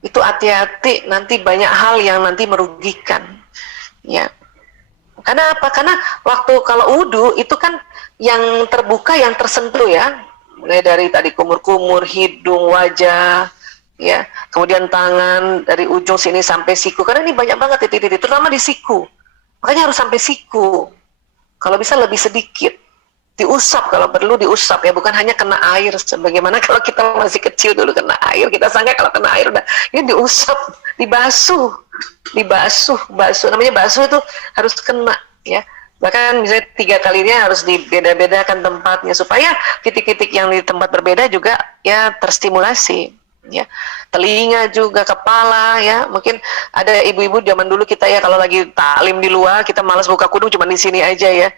itu hati-hati, nanti banyak hal yang nanti merugikan ya. Karena apa? Karena waktu kalau wudu itu kan yang terbuka, yang tersentuh ya, mulai dari tadi kumur-kumur, hidung, wajah ya, kemudian tangan dari ujung sini sampai siku, karena ini banyak banget titik-titik, terutama di siku, makanya harus sampai siku. Kalau bisa lebih sedikit, diusap kalau perlu diusap ya, bukan hanya kena air sebagaimana kalau kita masih kecil dulu kena air, kita sangka kalau kena air udah, ini diusap, dibasuh, namanya basuh itu harus kena ya, Bahkan misalnya 3 kalinya harus dibeda-bedakan tempatnya supaya titik-titik yang di tempat berbeda juga ya terstimulasi. Ya, telinga juga, kepala, ya mungkin ada ibu-ibu zaman dulu kita ya kalau lagi taklim di luar kita malas buka kudung cuma di sini aja ya.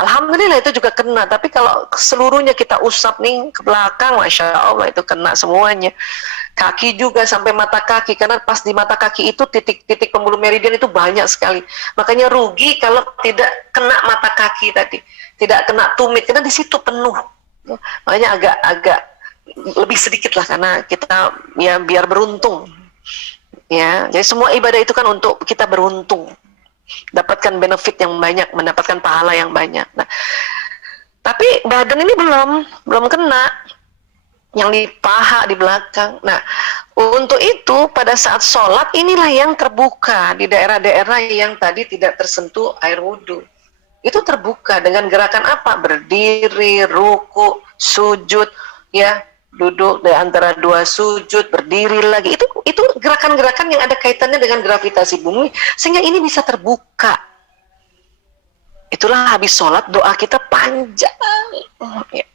Alhamdulillah itu juga kena, tapi kalau seluruhnya kita usap nih ke belakang, Masya Allah itu kena semuanya. Kaki juga sampai mata kaki, karena pas di mata kaki itu titik-titik pembuluh meridian itu banyak sekali. Makanya rugi kalau tidak kena mata kaki tadi, tidak kena tumit, karena di situ penuh. Makanya agak-agak lebih sedikit lah, karena kita ya biar beruntung. Ya, jadi semua ibadah itu kan untuk kita beruntung, dapatkan benefit yang banyak, mendapatkan pahala yang banyak. Nah, tapi badan ini belum kena, yang di paha di belakang. Nah, untuk itu pada saat sholat inilah yang terbuka di daerah-daerah yang tadi tidak tersentuh air wudhu. Itu terbuka dengan gerakan apa? Berdiri, ruku, sujud, ya, duduk di antara 2 sujud, berdiri lagi. Itu gerakan-gerakan yang ada kaitannya dengan gravitasi bumi, sehingga ini bisa terbuka. Itulah habis sholat doa kita panjang. Ya.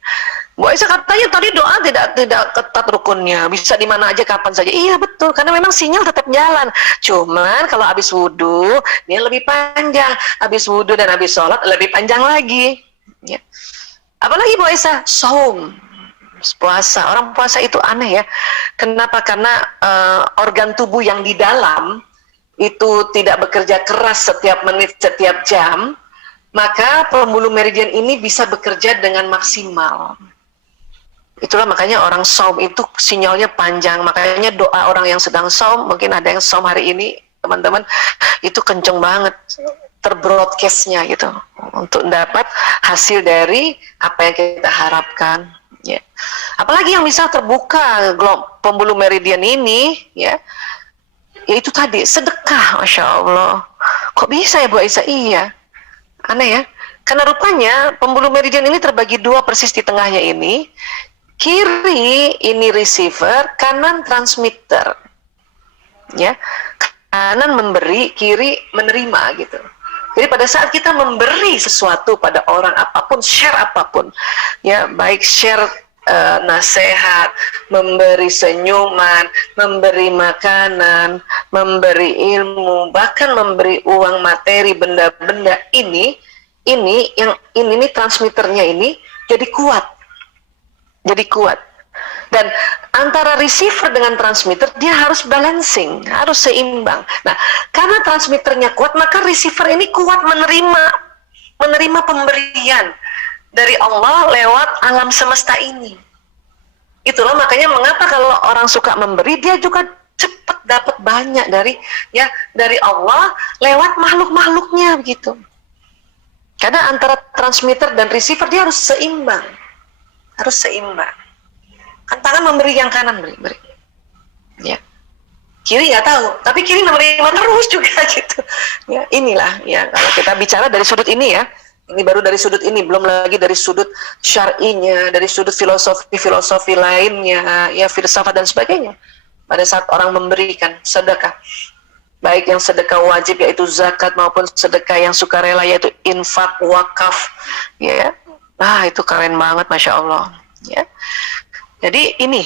Bu Aisyah katanya tadi doa tidak ketat rukunnya, bisa di mana aja kapan saja. Iya betul, karena memang sinyal tetap jalan. Cuman kalau habis wudhu dia lebih panjang, habis wudhu dan habis sholat lebih panjang lagi. Ya. Apalagi Bu Aisyah, saum, puasa. Orang puasa itu aneh ya. Kenapa? Karena organ tubuh yang di dalam itu tidak bekerja keras setiap menit, setiap jam, maka pembuluh meridian ini bisa bekerja dengan maksimal. Itulah makanya orang saum itu sinyalnya panjang. Makanya doa orang yang sedang saum, mungkin ada yang saum hari ini, teman-teman, itu kenceng banget terbroadcastnya gitu, untuk dapat hasil dari apa yang kita harapkan. Ya. Apalagi yang bisa terbuka pembuluh meridian ini, ya, yaitu tadi sedekah. Masya Allah, kok bisa ya Bu Aisyah? Iya, aneh ya, karena rupanya pembuluh meridian ini terbagi 2 persis di tengahnya ini. Kiri ini receiver, kanan transmitter, ya, kanan memberi, kiri menerima gitu. Jadi pada saat kita memberi sesuatu pada orang apapun, share apapun, ya, baik share nasihat, memberi senyuman, memberi makanan, memberi ilmu, bahkan memberi uang materi, benda-benda ini transmitternya ini jadi kuat. Dan antara receiver dengan transmitter dia harus balancing, harus seimbang. Nah, karena transmitternya kuat, maka receiver ini kuat menerima pemberian dari Allah lewat alam semesta ini. Itulah makanya mengapa kalau orang suka memberi, dia juga cepat dapat banyak dari Allah lewat makhluk-makhluknya begitu. Karena antara transmitter dan receiver dia harus seimbang. Kan tangan memberi, yang kanan beri. Ya. Kiri nggak tahu, tapi kiri menerima terus juga gitu. Ya, inilah ya kalau kita bicara dari sudut ini ya. Ini baru dari sudut ini, belum lagi dari sudut syar'inya, dari sudut filosofi lainnya, ya filsafat dan sebagainya. Pada saat orang memberikan sedekah, baik yang sedekah wajib yaitu zakat maupun sedekah yang sukarela yaitu infak, wakaf, ya. Nah, itu keren banget, Masya Allah. Ya. Jadi ini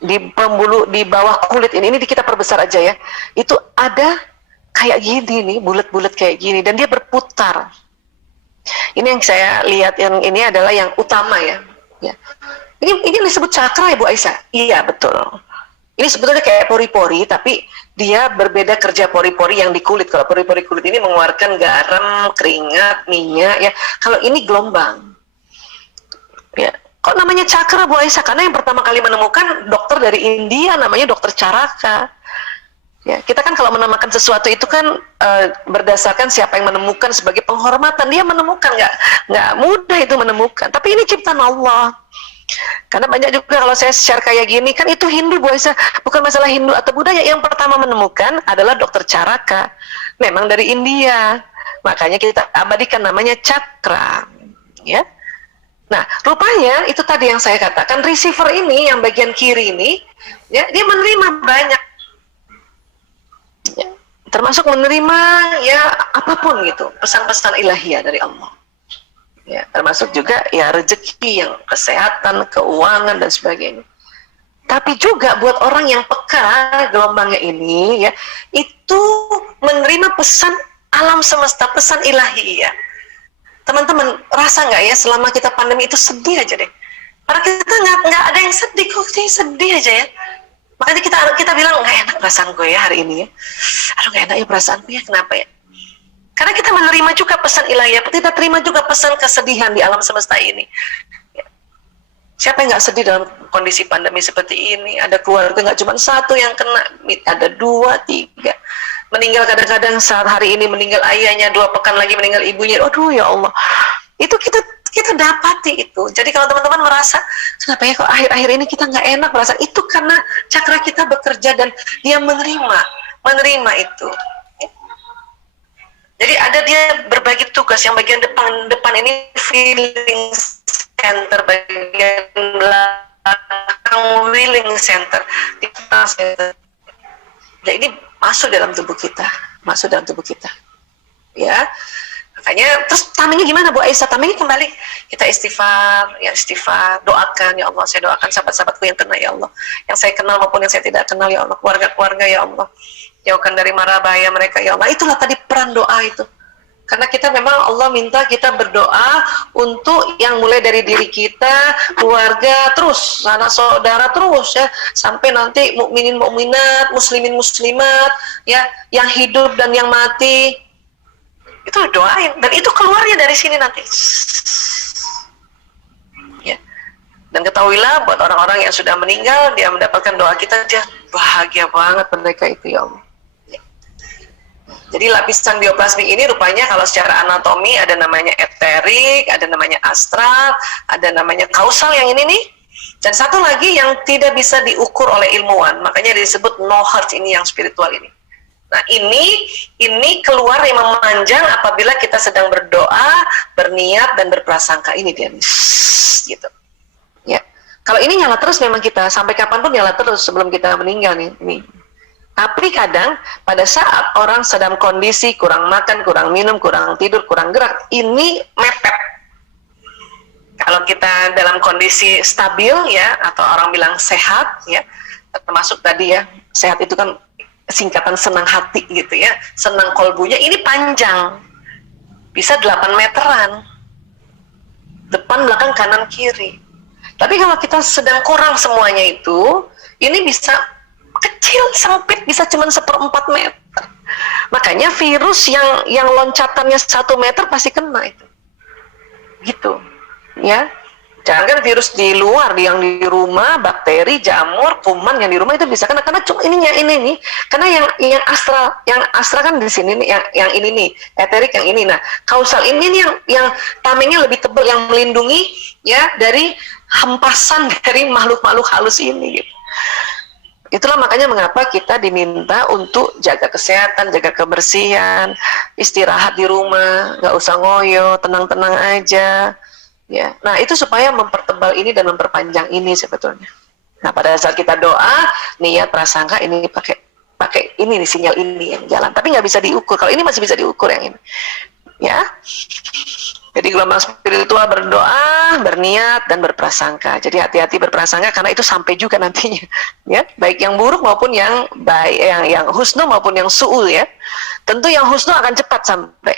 di bawah kulit ini kita perbesar aja ya. Itu ada kayak gini nih, bulat-bulat kayak gini, dan dia berputar. Ini yang saya lihat, yang ini adalah yang utama ya. Ya. Ini disebut cakra ya Bu Aisyah? Iya betul. Ini sebetulnya kayak pori-pori, tapi dia berbeda kerja pori-pori yang di kulit. Kalau pori-pori kulit ini mengeluarkan garam, keringat, minyak ya. Kalau ini gelombang. Ya, kok namanya cakra Bu Aisyah? Karena yang pertama kali menemukan dokter dari India, namanya dokter Caraka. Ya, kita kan kalau menamakan sesuatu itu kan berdasarkan siapa yang menemukan sebagai penghormatan. Dia menemukan, nggak mudah itu menemukan. Tapi ini ciptaan Allah. Karena banyak juga kalau saya share kayak gini, kan itu Hindu Bu Aisyah, bukan masalah Hindu atau budaya. Yang pertama menemukan adalah dokter Caraka, memang dari India. Makanya kita abadikan namanya cakra. Ya. Nah, rupanya itu tadi yang saya katakan, receiver ini yang bagian kiri ini, ya, dia menerima banyak. Ya, termasuk menerima ya apapun gitu, pesan-pesan ilahiyah dari Allah. Ya, termasuk juga ya rezeki, yang kesehatan, keuangan dan sebagainya. Tapi juga buat orang yang peka gelombangnya ini ya, itu menerima pesan alam semesta, pesan ilahi ya. Teman-teman rasa nggak ya selama kita pandemi itu sedih aja deh. Karena kita nggak ada yang sedih, kok sedih aja ya. Makanya kita bilang nggak enak perasaan gue ya hari ini ya. Aduh nggak enak ya perasaanku ya, kenapa ya? Karena kita menerima juga pesan ilahi, kita terima juga pesan kesedihan di alam semesta ini. Siapa yang nggak sedih dalam kondisi pandemi seperti ini? Ada keluarga nggak cuma satu yang kena, ada 2, 3. Meninggal kadang-kadang saat hari ini meninggal ayahnya, 2 pekan lagi meninggal ibunya. Aduh ya Allah, itu kita dapati itu. Jadi kalau teman-teman merasa kenapa ya kok akhir-akhir ini kita nggak enak merasa, itu karena cakra kita bekerja dan dia menerima itu. Jadi ada dia berbagi tugas, yang bagian depan ini feeling center, bagian belakang willing center, di center. Nah, ini masuk dalam tubuh kita, ya. Makanya terus tamengnya gimana Bu Aisyah? Tamengnya kembali kita istighfar, doakan ya Allah, saya doakan sahabat-sahabatku yang kena ya Allah, yang saya kenal maupun yang saya tidak kenal ya Allah, keluarga-keluarga ya Allah, jauhkan dari mara bahaya mereka ya Allah. Itulah tadi peran doa itu. Karena kita memang Allah minta kita berdoa untuk yang mulai dari diri kita, keluarga, terus anak saudara, terus ya sampai nanti mukminin mukminat, muslimin muslimat, ya yang hidup dan yang mati. Itu doain, dan itu keluarnya dari sini nanti. Ya. Dan ketahuilah buat orang-orang yang sudah meninggal, dia mendapatkan doa kita, dia bahagia banget mereka itu ya Allah. Jadi lapisan bioplasmik ini rupanya kalau secara anatomi ada namanya eterik, ada namanya astral, ada namanya kausal yang ini nih. Dan satu lagi yang tidak bisa diukur oleh ilmuwan, makanya disebut no heart, ini yang spiritual ini. Nah ini keluar yang memanjang apabila kita sedang berdoa, berniat dan berprasangka. Ini dia nih, gitu. Ya. Kalau ini nyala terus memang kita sampai kapanpun nyala terus sebelum kita meninggal nih. Tapi kadang pada saat orang sedang kondisi kurang makan, kurang minum, kurang tidur, kurang gerak, ini mepet. Kalau kita dalam kondisi stabil ya, atau orang bilang sehat ya, termasuk tadi ya, sehat itu kan singkatan senang hati gitu ya, senang kolbunya ini panjang, bisa 8 meteran, depan, belakang, kanan, kiri. Tapi kalau kita sedang kurang semuanya itu, ini bisa kecil, sempit, bisa cuma 1/4 meter. Makanya virus yang loncatannya 1 meter pasti kena itu. Gitu. Ya. Jangan kan virus di luar, yang di rumah, bakteri, jamur, kuman yang di rumah itu bisa kena, karena cuma ini nih. Karena yang astral kan di sini nih, yang ini nih, eterik yang ini. Nah, kausal ini nih yang tamengnya lebih tebal, yang melindungi ya dari hempasan dari makhluk-makhluk halus ini gitu. Itulah makanya mengapa kita diminta untuk jaga kesehatan, jaga kebersihan, istirahat di rumah, nggak usah ngoyo, tenang-tenang aja. Ya, nah itu supaya mempertebal ini dan memperpanjang ini sebetulnya. Nah pada saat kita doa, niat prasangka ini pakai ini nih, sinyal ini yang jalan. Tapi nggak bisa diukur. Kalau ini masih bisa diukur yang ini. Ya. Jadi gelombang spiritual berdoa, berniat dan berprasangka. Jadi hati-hati berprasangka karena itu sampai juga nantinya, ya. Baik yang buruk maupun yang baik, yang husnu maupun yang su'u ya. Tentu yang husnu akan cepat sampai.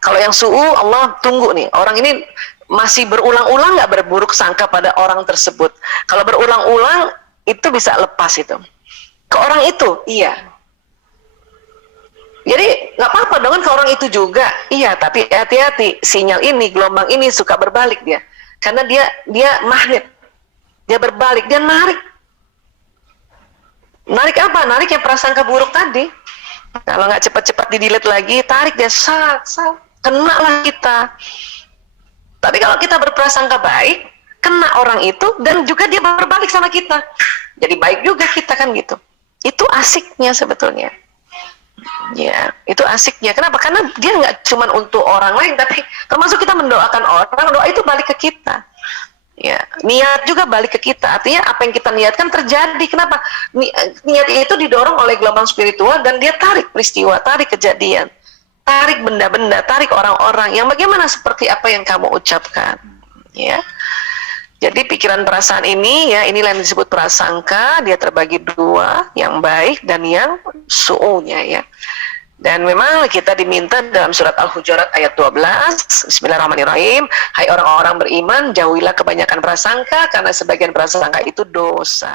Kalau yang su'u Allah tunggu nih. Orang ini masih berulang-ulang nggak berburuk sangka pada orang tersebut. Kalau berulang-ulang itu bisa lepas itu. Ke orang itu, iya. Jadi nggak apa-apa dong ke orang itu juga, iya. Tapi hati-hati, sinyal ini, gelombang ini suka berbalik dia, karena dia magnet, dia berbalik, dia narik apa? Narik yang prasangka buruk tadi. Kalau nggak cepat-cepat di-delete lagi, tarik dia, kena lah kita. Tapi kalau kita berprasangka baik, kena orang itu dan juga dia berbalik sama kita, jadi baik juga kita kan gitu. Itu asiknya sebetulnya. Ya, itu asiknya. Kenapa? Karena dia nggak cuma untuk orang lain, tapi termasuk kita mendoakan orang, doa itu balik ke kita. Ya, niat juga balik ke kita. Artinya apa yang kita niatkan terjadi. Kenapa? Niat itu didorong oleh gelombang spiritual dan dia tarik peristiwa, tarik kejadian, tarik benda-benda, tarik orang-orang yang bagaimana seperti apa yang kamu ucapkan. Ya. Jadi pikiran perasaan ini, ya, inilah yang disebut prasangka. Dia terbagi dua, yang baik dan yang su'unya, ya. Dan memang kita diminta dalam surat Al-Hujurat ayat 12, Bismillahirrahmanirrahim, hai orang-orang beriman, jauhilah kebanyakan prasangka, karena sebagian prasangka itu dosa.